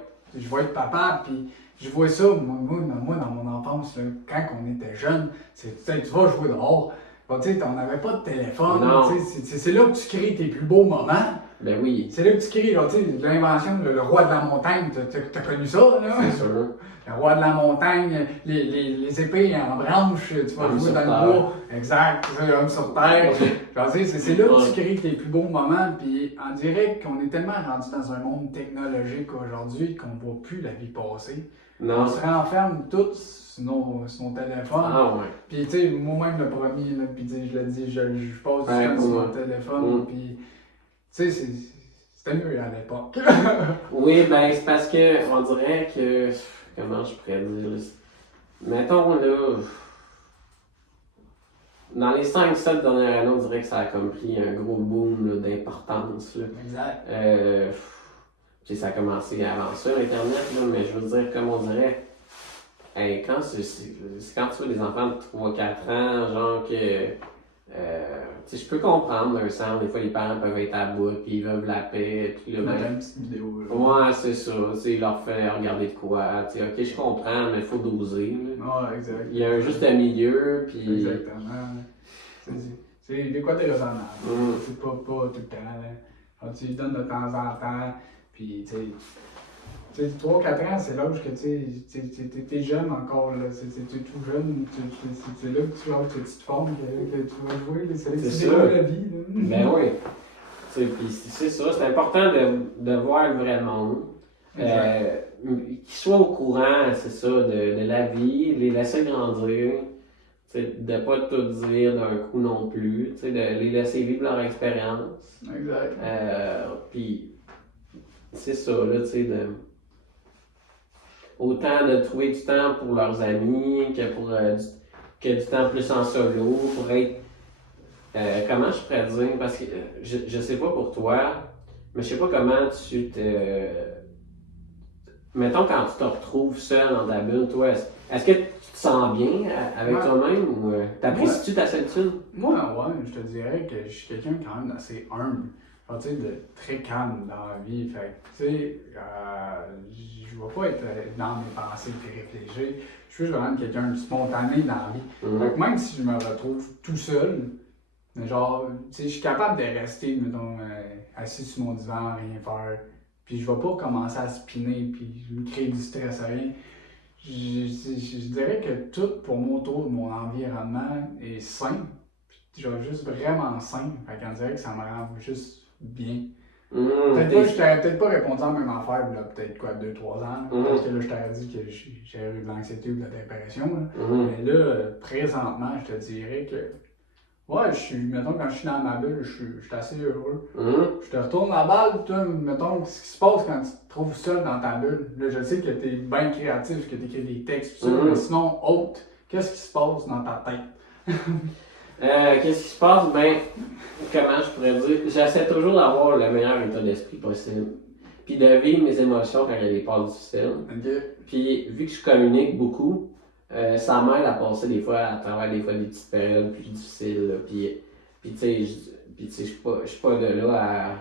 être papa, puis je vois ça, moi dans mon enfance, là, quand on était jeune, tu vas jouer dehors. Bon, tu sais, on n'avait pas de téléphone, c'est là que tu crées tes plus beaux moments. Ben oui. C'est là que tu crées, tu sais, l'invention, le roi de la montagne, t'as connu ça, là? C'est sûr. Le roi de la montagne, les épées en branche, tu vas jouer dans le bois. Exact, c'est ça, l'homme sur terre. Genre, c'est là que tu crées tes plus beaux moments, puis on dirait qu'on est tellement rendu dans un monde technologique aujourd'hui qu'on ne voit plus la vie passer. Non. On se renferme tous sur nos téléphones. Ah ouais. Puis tu sais, moi-même le premier, là, puis je le dis, je passe du temps sur mon téléphone, puis tu sais, c'était mieux à l'époque. Oui, ben c'est parce que on dirait que, comment je pourrais dire, mettons là, dans les 5-7 dernières années, on dirait que ça a comme pris un gros boom là, d'importance. Là. Exact. Ça a commencé avant ça, Internet, là, mais je veux dire, comme on dirait, quand quand tu vois des enfants de 3-4 ans, genre que. Je peux comprendre d'un sens, des fois les parents peuvent être à bout, puis ils veulent la paix, puis là, une petite vidéo. Là. Ouais, c'est ça, il leur fait regarder de quoi, ok, je comprends, mais il faut doser. Ouais, exact. Il y a un juste milieu, puis. Exactement. C'est des côtés raisonnables. C'est pas tout le temps. Là. Tu lui donnes de temps en temps, puis tu sais, 3-4 ans, c'est l'âge que t'es jeune encore, là. T'es tout jeune, c'est là que tu te formes, que tu vas jouer, c'est là que tu déroules la vie. Là. Ben oui. Puis c'est ça, c'est important de voir le vrai monde. Qu'ils soient au courant, c'est ça, de la vie, les laisser grandir. De ne pas tout dire d'un coup non plus, de les laisser vivre leur expérience. Exact. Puis c'est ça, là, autant de trouver du temps pour leurs amis que du temps plus en solo, pour être. Comment je pourrais dire? Parce que je sais pas pour toi, mais je sais pas comment tu te. Mettons quand tu te retrouves seul dans ta bulle, toi, est-ce que tu te sens bien avec toi-même ou t'apprécies-tu ta solitude? Moi, ouais, je te dirais que je suis quelqu'un quand même assez humble. genre, tu sais, de très calme dans la vie. Fait que, tu sais, je vais pas être dans mes pensées et réfléchir. Je suis juste vraiment quelqu'un de spontané dans la vie. Fait que même si je me retrouve tout seul, mais genre, tu sais, je suis capable de rester, mettons, assis sur mon divan, rien faire. Puis je vais pas commencer à spinner, puis je me crée du stress à rien. Je dirais que tout pour moi autour de mon environnement est sain. Puis genre juste vraiment sain. Fait qu'on dirait que ça me rend juste bien. Je t'aurais peut-être pas répondu à la même affaire, là, peut-être quoi, 2-3 ans. Parce que là, je t'aurais dit que j'avais eu de l'anxiété ou de la dépression. Là. Mais là, présentement, je te dirais que ouais, mettons, quand je suis dans ma bulle, je suis assez heureux. Je te retourne la balle, toi, mettons, ce qui se passe quand tu te trouves seul dans ta bulle. Là, je sais que tu es bien créatif, que tu écris des textes, tout ça, mais sinon, autre, qu'est-ce qui se passe dans ta tête? Qu'est-ce qui se passe? Ben, comment je pourrais dire? J'essaie toujours d'avoir le meilleur état d'esprit possible. Puis de vivre mes émotions quand il y a des passes difficiles. Okay. Puis vu que je communique beaucoup, ça m'aide à passer des fois à travers des petites périodes plus difficiles. Là. Puis tu sais, je suis pas de là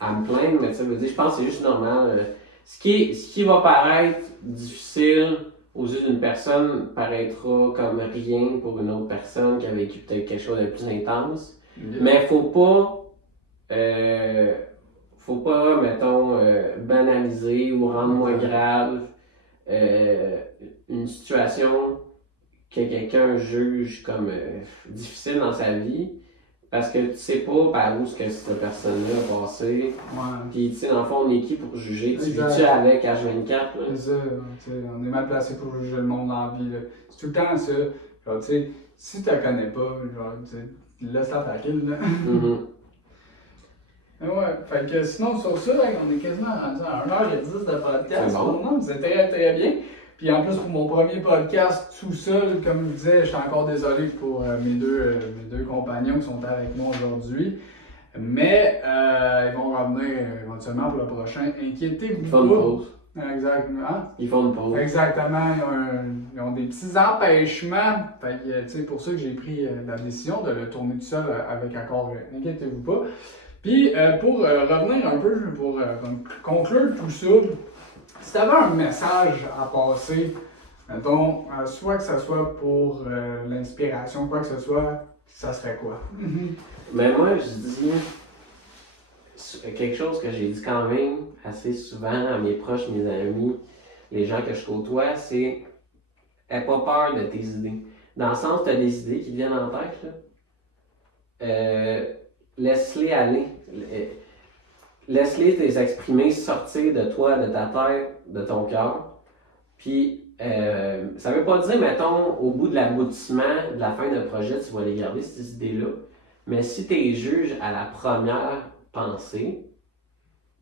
à me plaindre, mais tu sais, je pense que c'est juste normal. Ce qui va paraître difficile aux yeux d'une personne paraîtra comme rien pour une autre personne qui a vécu peut-être quelque chose de plus intense. Mais faut pas, mettons, banaliser ou rendre moins grave une situation que quelqu'un juge comme difficile dans sa vie, parce que tu sais pas par où ce que cette personne-là a passé. Puis tu sais, dans le fond, on est qui pour juger? Tu vis-tu avec H24? Là? C'est ça, on est mal placé pour juger le monde dans la vie. Là. C'est tout le temps ça. Genre, tu sais, si tu la connais pas, genre, laisse-la tranquille. Là. Ouais, fait que sinon sur ça, on est quasiment rendu à 1h10 de podcast. C'est bon. Non, c'est très très bien. Puis en plus pour mon premier podcast tout seul, comme je vous disais, je suis encore désolé pour mes deux compagnons qui sont avec moi aujourd'hui. Mais ils vont revenir éventuellement pour le prochain. Inquiétez-vous pas. Ils font une pause. Exactement. Ils font une pause. Exactement. Ils ont des petits empêchements. Fait que, c'est pour ça que j'ai pris la décision de le tourner tout seul avec accord. Inquiétez-vous pas. Puis, pour revenir un peu, pour conclure tout ça, si tu avais un message à passer, mettons, soit que ce soit pour l'inspiration, quoi que ce soit, ça serait quoi? Mais moi, je dis quelque chose que j'ai dit quand même assez souvent à mes proches, mes amis, les gens que je côtoie, c'est aie pas peur de tes idées. Dans le sens, tu as des idées qui te viennent en tête, là. Laisse-les aller. Laisse-les les exprimer, sortir de toi, de ta tête, de ton cœur. Puis, ça veut pas dire, mettons, au bout de l'aboutissement, de la fin d'un projet, tu vas les garder, ces idées-là. Mais si tu es juge à la première pensée,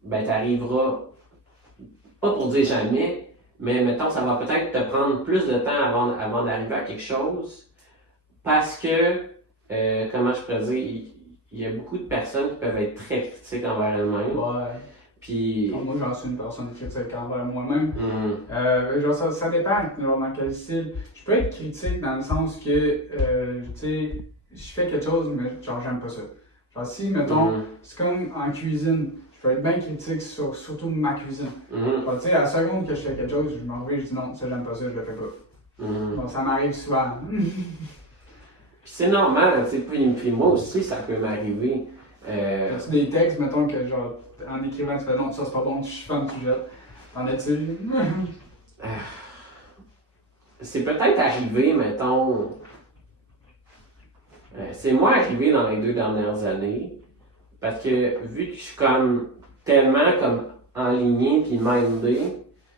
ben tu arriveras, pas pour dire jamais, mais mettons, ça va peut-être te prendre plus de temps avant d'arriver à quelque chose. Parce que, comment je pourrais dire, il y a beaucoup de personnes qui peuvent être très critiques envers elles-mêmes. Ouais. Puis... Moi, j'en suis une personne critique envers moi-même. Genre, ça dépend genre, dans quel style. Je peux être critique dans le sens que, tu sais, je fais quelque chose, mais genre, j'aime pas ça. Genre, si, mettons, c'est comme en cuisine, je peux être bien critique sur surtout ma cuisine. Genre, tu sais, à la seconde que je fais quelque chose, je m'en vais, je dis non, ça, j'aime pas ça, je le fais pas. Donc, ça m'arrive souvent. Puis c'est normal, tu sais, puis moi aussi, ça peut m'arriver. As-tu des textes, mettons, que genre, en écrivant, tu fais non, ça c'est pas bon, tu chiffres, tu jettes. T'en as-tu? C'est peut-être arrivé, mettons. C'est moins arrivé dans les 2 dernières années. Parce que vu que je suis comme tellement comme enligné puis mindé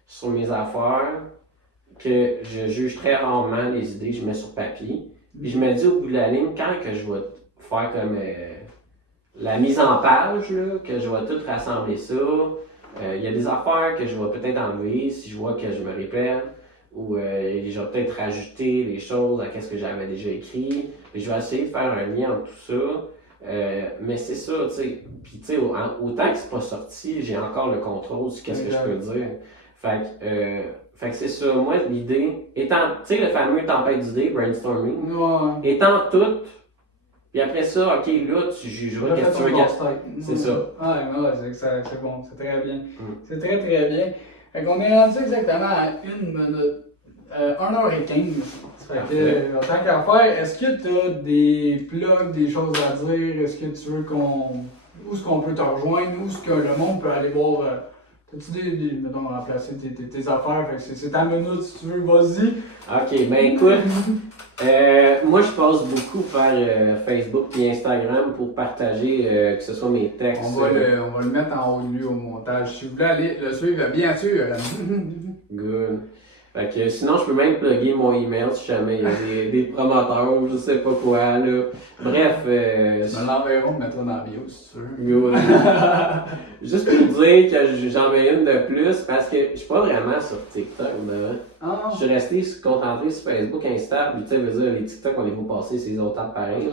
sur mes affaires, que je juge très rarement les idées que je mets sur papier. Puis je me dis au bout de la ligne, quand que je vais faire comme la mise en page, là, que je vais tout rassembler ça, il y a des affaires que je vais peut-être enlever si je vois que je me répète, ou je vais peut-être rajouter des choses à ce que j'avais déjà écrit. Puis je vais essayer de faire un lien entre tout ça. Mais c'est ça, tu sais. Puis tu sais, autant que c'est pas sorti, j'ai encore le contrôle sur qu'est-ce que je peux dire. Fait que c'est ça, moi l'idée, étant, tu sais le fameux tempête d'idées, brainstorming, étant toutes Puis après ça, ok, là, tu jugeras J'ai qu'est-ce fait que tu veux ton garder. casse-tête. C'est ça. Ouais, c'est bon, c'est très bien. C'est très très bien. Fait qu'on est rendu exactement à 1 minute. 1h15. Fait que, en tant qu'à faire, est-ce que tu as des plugs, des choses à dire? Est-ce que tu veux qu'on. Où est-ce qu'on peut te rejoindre? Où est-ce que le monde peut aller voir? T'as-tu mettons, remplacer tes affaires? Fait que c'est ta minute si tu veux, vas-y. Ok, ben écoute, moi je passe beaucoup par Facebook et Instagram pour partager que ce soit mes textes. On va le mettre en haut de lui au montage. Si vous voulez aller le suivre, bien sûr. Good. Fait que sinon, je peux même plugger mon email si jamais il y a des promoteurs ou je sais pas quoi, là. Bref. Je me l'enverrai, on le mettra dans la bio si tu veux. Good. Juste pour dire que j'en mets une de plus parce que je suis pas vraiment sur TikTok. Je suis resté concentré sur Facebook, Insta, puis tu sais, veux dire, les TikTok, on les voit passer, c'est autant pareil.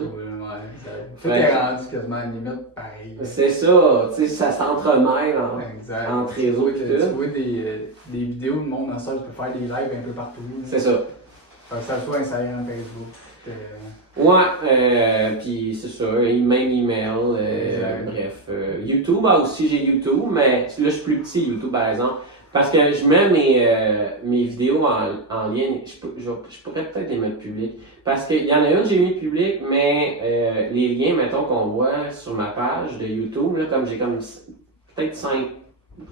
Tout est rendu quasiment à une limite pareil. C'est ça, tu sais, ça s'entremêle entre réseaux et tout. Tu vois des vidéos de monde dans ça, tu peux faire des lives un peu partout. C'est ça. Que ça soit Instagram, Facebook. Ouais, puis c'est ça, même email, bref. YouTube, aussi j'ai YouTube, mais là je suis plus petit YouTube par exemple. Parce que je mets mes vidéos en ligne, je pourrais peut-être les mettre publiques. Parce qu'il y en a une, j'ai mis public, mais les liens, mettons, qu'on voit sur ma page de YouTube, là, comme j'ai comme peut-être 5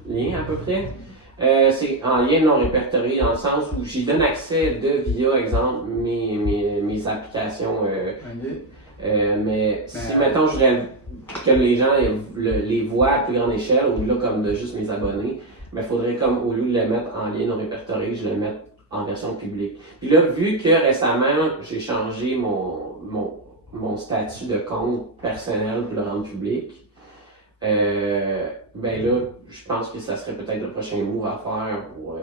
liens à peu près, c'est en lien non répertorié dans le sens où j'y donne accès via exemple, mes applications. Mais si, mettons, je voudrais que les gens les voient à plus grande échelle, au-delà comme de juste mes abonnés, mais il faudrait comme, au lieu de le mettre en lien non répertorié, je le mette en version publique. Puis là, vu que récemment, j'ai changé mon statut de compte personnel pour le rendre public, ben là, je pense que ça serait peut-être le prochain move à faire pour...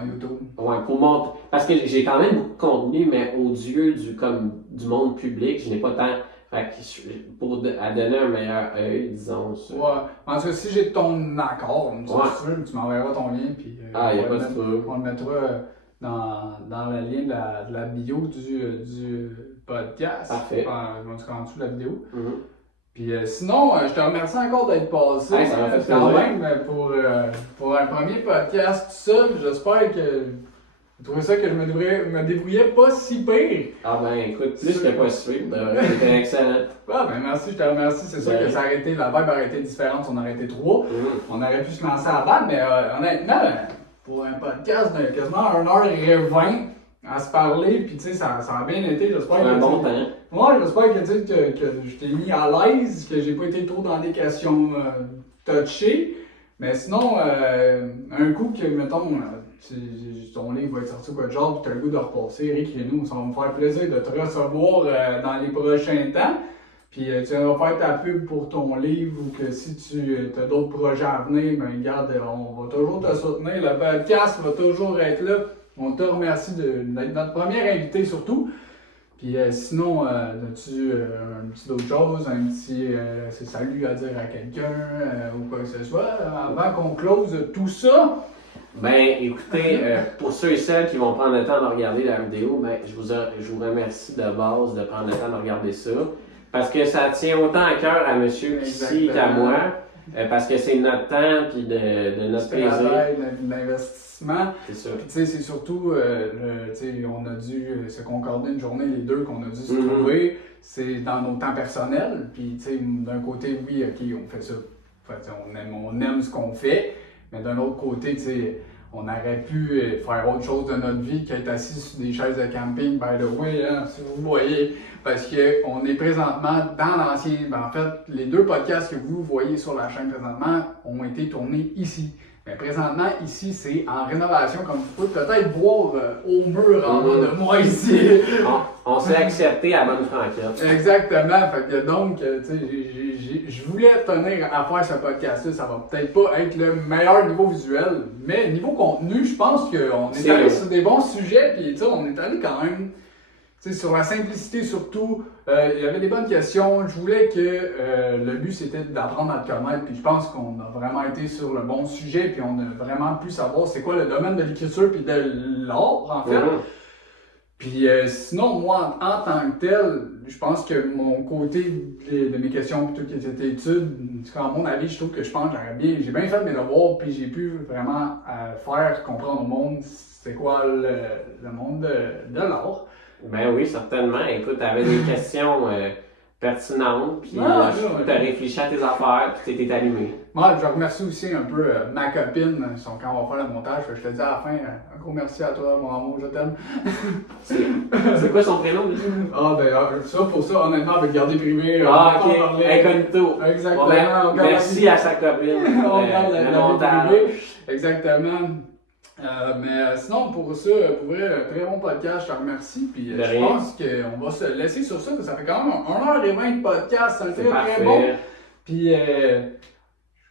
YouTube. Ouais, pour mon... Parce que j'ai quand même beaucoup de contenu, mais aux yeux du monde public, je n'ai pas tant... Fait que pour donner un meilleur œil, disons ça. Ouais. En tout cas, si j'ai ton accord, si tu veux, tu m'enverras ton lien, puis y a pas de trouble. On le mettra dans le lien de la bio du podcast. Parfait. En dessous de la vidéo. Mm-hmm. Puis sinon, je te remercie encore d'être passé. Hey, ça m'a fait quand plaisir. même pour un premier podcast tout seul. J'espère que tu trouvais ça que je me débrouillais pas si pire. Ah ben écoute, plus que pas suivre, c'était excellent. Ah ben merci, je te remercie. C'est sûr que ça aurait été, la vibe aurait été différente si on aurait été 3. On aurait pu se lancer à la balle, mais honnêtement, pour un podcast de quasiment 1h20 à se parler, puis tu sais, ça a bien été, j'espère que... un bon temps. Ouais, j'espère que je t'ai mis à l'aise, que j'ai pas été trop dans des questions touchées. Mais sinon, un coup que, mettons, ton livre va être sorti ou quoi de genre, puis t'as le goût de repasser, écris-nous, ça va me faire plaisir de te recevoir dans les prochains temps. Puis tu vas faire ta pub pour ton livre ou que si tu as d'autres projets à venir, ben regarde, on va toujours te soutenir. Le podcast va toujours être là. On te remercie d'être notre premier invité surtout. Puis sinon, as-tu un petit d'autre chose, un petit salut à dire à quelqu'un ou quoi que ce soit, avant qu'on close tout ça? Ben écoutez, pour ceux et celles qui vont prendre le temps de regarder la vidéo, ben je vous remercie de base de prendre le temps de regarder ça. Parce que ça tient autant à cœur à monsieur ici qu'à moi. Parce que c'est notre temps puis de notre plaisir. De l'investissement. C'est ça. Puis tu sais, c'est surtout, on a dû se concorder une journée, les deux, qu'on a dû se trouver. C'est dans nos temps personnels. Puis tu sais, d'un côté, oui, ok, on fait ça. On aime ce qu'on fait. Mais d'un autre côté, tu sais, on aurait pu faire autre chose de notre vie qu'être assis sur des chaises de camping, by the way, hein, si vous voyez. Parce qu'on est présentement dans l'ancien. En fait, les 2 podcasts que vous voyez sur la chaîne présentement ont été tournés ici. Mais présentement, ici, c'est en rénovation, comme vous pouvez peut-être voir au mur en bas de moi ici. On s'est accepté à bonne franquette. Exactement. Fait que donc, tu sais, je voulais tenir à faire ce podcast-là. Ça va peut-être pas être le meilleur niveau visuel, mais niveau contenu, je pense qu'on est allé sur des bons sujets. Puis, tu sais, on est allé quand même. T'sais, sur la simplicité surtout, il y avait des bonnes questions. Je voulais que le but c'était d'apprendre à te connaître, puis je pense qu'on a vraiment été sur le bon sujet, puis on a vraiment pu savoir c'est quoi le domaine de l'écriture puis de l'art en fait. Puis sinon, moi, en tant que tel, je pense que mon côté de mes questions et toutes les études, à mon avis, je trouve que j'ai bien fait mes devoirs, puis j'ai pu vraiment faire comprendre au monde c'est quoi le monde de l'art. Ben oui, certainement. Écoute, t'avais des questions pertinentes, puis tu as réfléchi à tes affaires, puis t'étais allumé. Moi, je remercie aussi un peu ma copine, quand on va faire le montage. Je te dis à la fin, un gros merci à toi, mon amour, je t'aime. C'est quoi son prénom? Ah, ben, ça, pour ça, honnêtement, avec garder privé. Ok, incognito. Exactement. Bon, ben, merci à sa copine. On regarde le la montage. privé. Exactement. Mais sinon, pour ça, pour vrai, un très bon podcast, je te remercie. Puis je pense qu'on va se laisser sur ça, parce que ça fait quand même 1h20 de podcast, c'est un très bon. Puis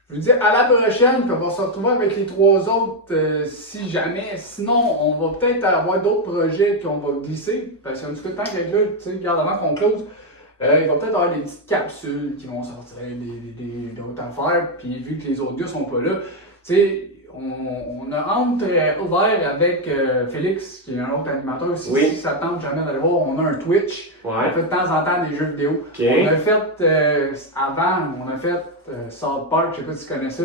je vous dis à la prochaine, puis on va se retrouver avec les 3 autres si jamais. Sinon, on va peut-être avoir d'autres projets qu'on va glisser, parce qu'il y a un petit peu de temps qu'avec là, tu sais, regarde avant qu'on close. Il va peut-être avoir des petites capsules qui vont sortir, d'autres affaires, puis vu que les autres gars sont pas là, tu sais, on a ouvert avec Félix, qui est un autre animateur aussi, si ça tente jamais d'aller voir, on a un Twitch, on fait de temps en temps des jeux vidéo. On a fait, South Park, je sais pas si tu connais ça.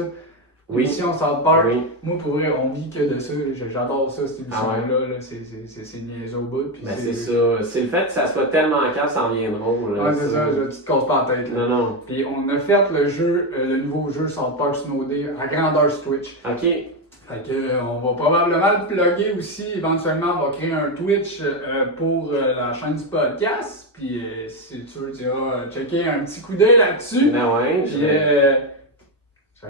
L'émission South Park, moi pour vrai, on vit que de ça, j'adore ça, cette émission-là, c'est niaiseux au bout. Ben c'est ça, c'est le fait que ça soit tellement calme, ça en vient drôle. Ouais, c'est ça, tu te casses pas la tête. Là. Non. Puis on a fait le nouveau jeu South Park Snow Day à grandeur sur Twitch. Ok. Fait que, on va probablement le plugger aussi, éventuellement on va créer un Twitch pour la chaîne du podcast. Puis si tu veux, tu iras checker un petit coup d'œil là-dessus. Ben ouais,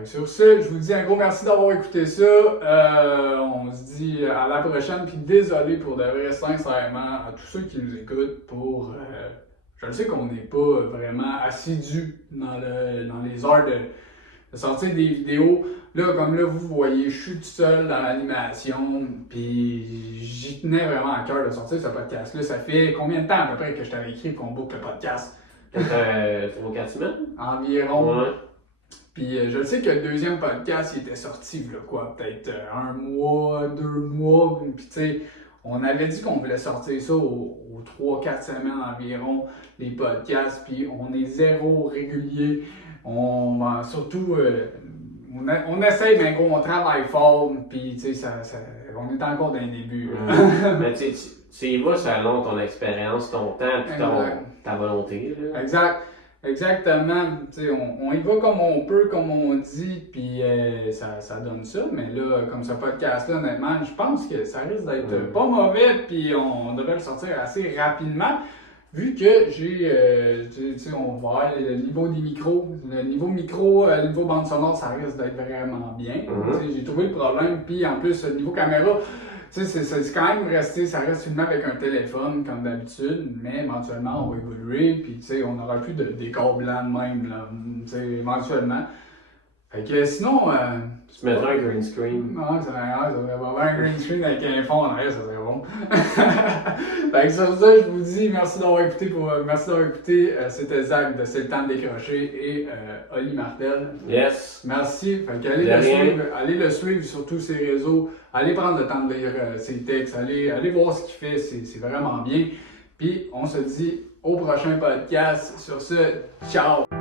sur ce, je vous dis un gros merci d'avoir écouté ça. On se dit à la prochaine. Puis désolé pour de vrai, sincèrement, à tous ceux qui nous écoutent pour. Je sais qu'on n'est pas vraiment assidus dans les heures de sortir des vidéos. Là, comme là, vous voyez, je suis tout seul dans l'animation. Puis j'y tenais vraiment à cœur de sortir ce podcast-là. Ça fait combien de temps à peu près que je t'avais écrit qu'on boucle le podcast? Peut-être 3-4 semaines? Environ. Ouais. Puis je sais que le deuxième podcast il était sorti, là, quoi, peut-être 1 mois, 2 mois. Puis tu sais, on avait dit qu'on voulait sortir ça aux 3-4 semaines environ, les podcasts. Puis on est zéro régulier. Surtout, on essaye, mais gros, on travaille fort. Puis tu sais, on est encore dans les débuts. Mais tu y vas selon ton expérience, ton temps, puis ta volonté. Là. Exactement, t'sais, on y va comme on peut, comme on dit, puis ça donne ça. Mais là, comme ce podcast-là, honnêtement, je pense que ça risque d'être pas mauvais, puis on devrait le sortir assez rapidement. Vu que on va voir le niveau des micros, le niveau bande sonore, ça risque d'être vraiment bien. J'ai trouvé le problème, puis en plus, le niveau caméra, c'est quand même ça reste filmé avec un téléphone comme d'habitude, mais éventuellement on va évoluer, puis on n'aura plus de décor blanc de même, là, éventuellement. Fait que sinon. Tu mettras un green screen. Non, ça serait pas un green screen avec un fond en arrière, ça serait bon. Fait que sur ça, je vous dis merci d'avoir écouté. C'était Zach de C'est le temps de décrocher et Oli Martel. Yes. Merci. Fait que allez le suivre sur tous ses réseaux. Allez prendre le temps de lire ses textes. Allez voir ce qu'il fait. C'est vraiment bien. Puis on se dit au prochain podcast. Sur ce, ciao!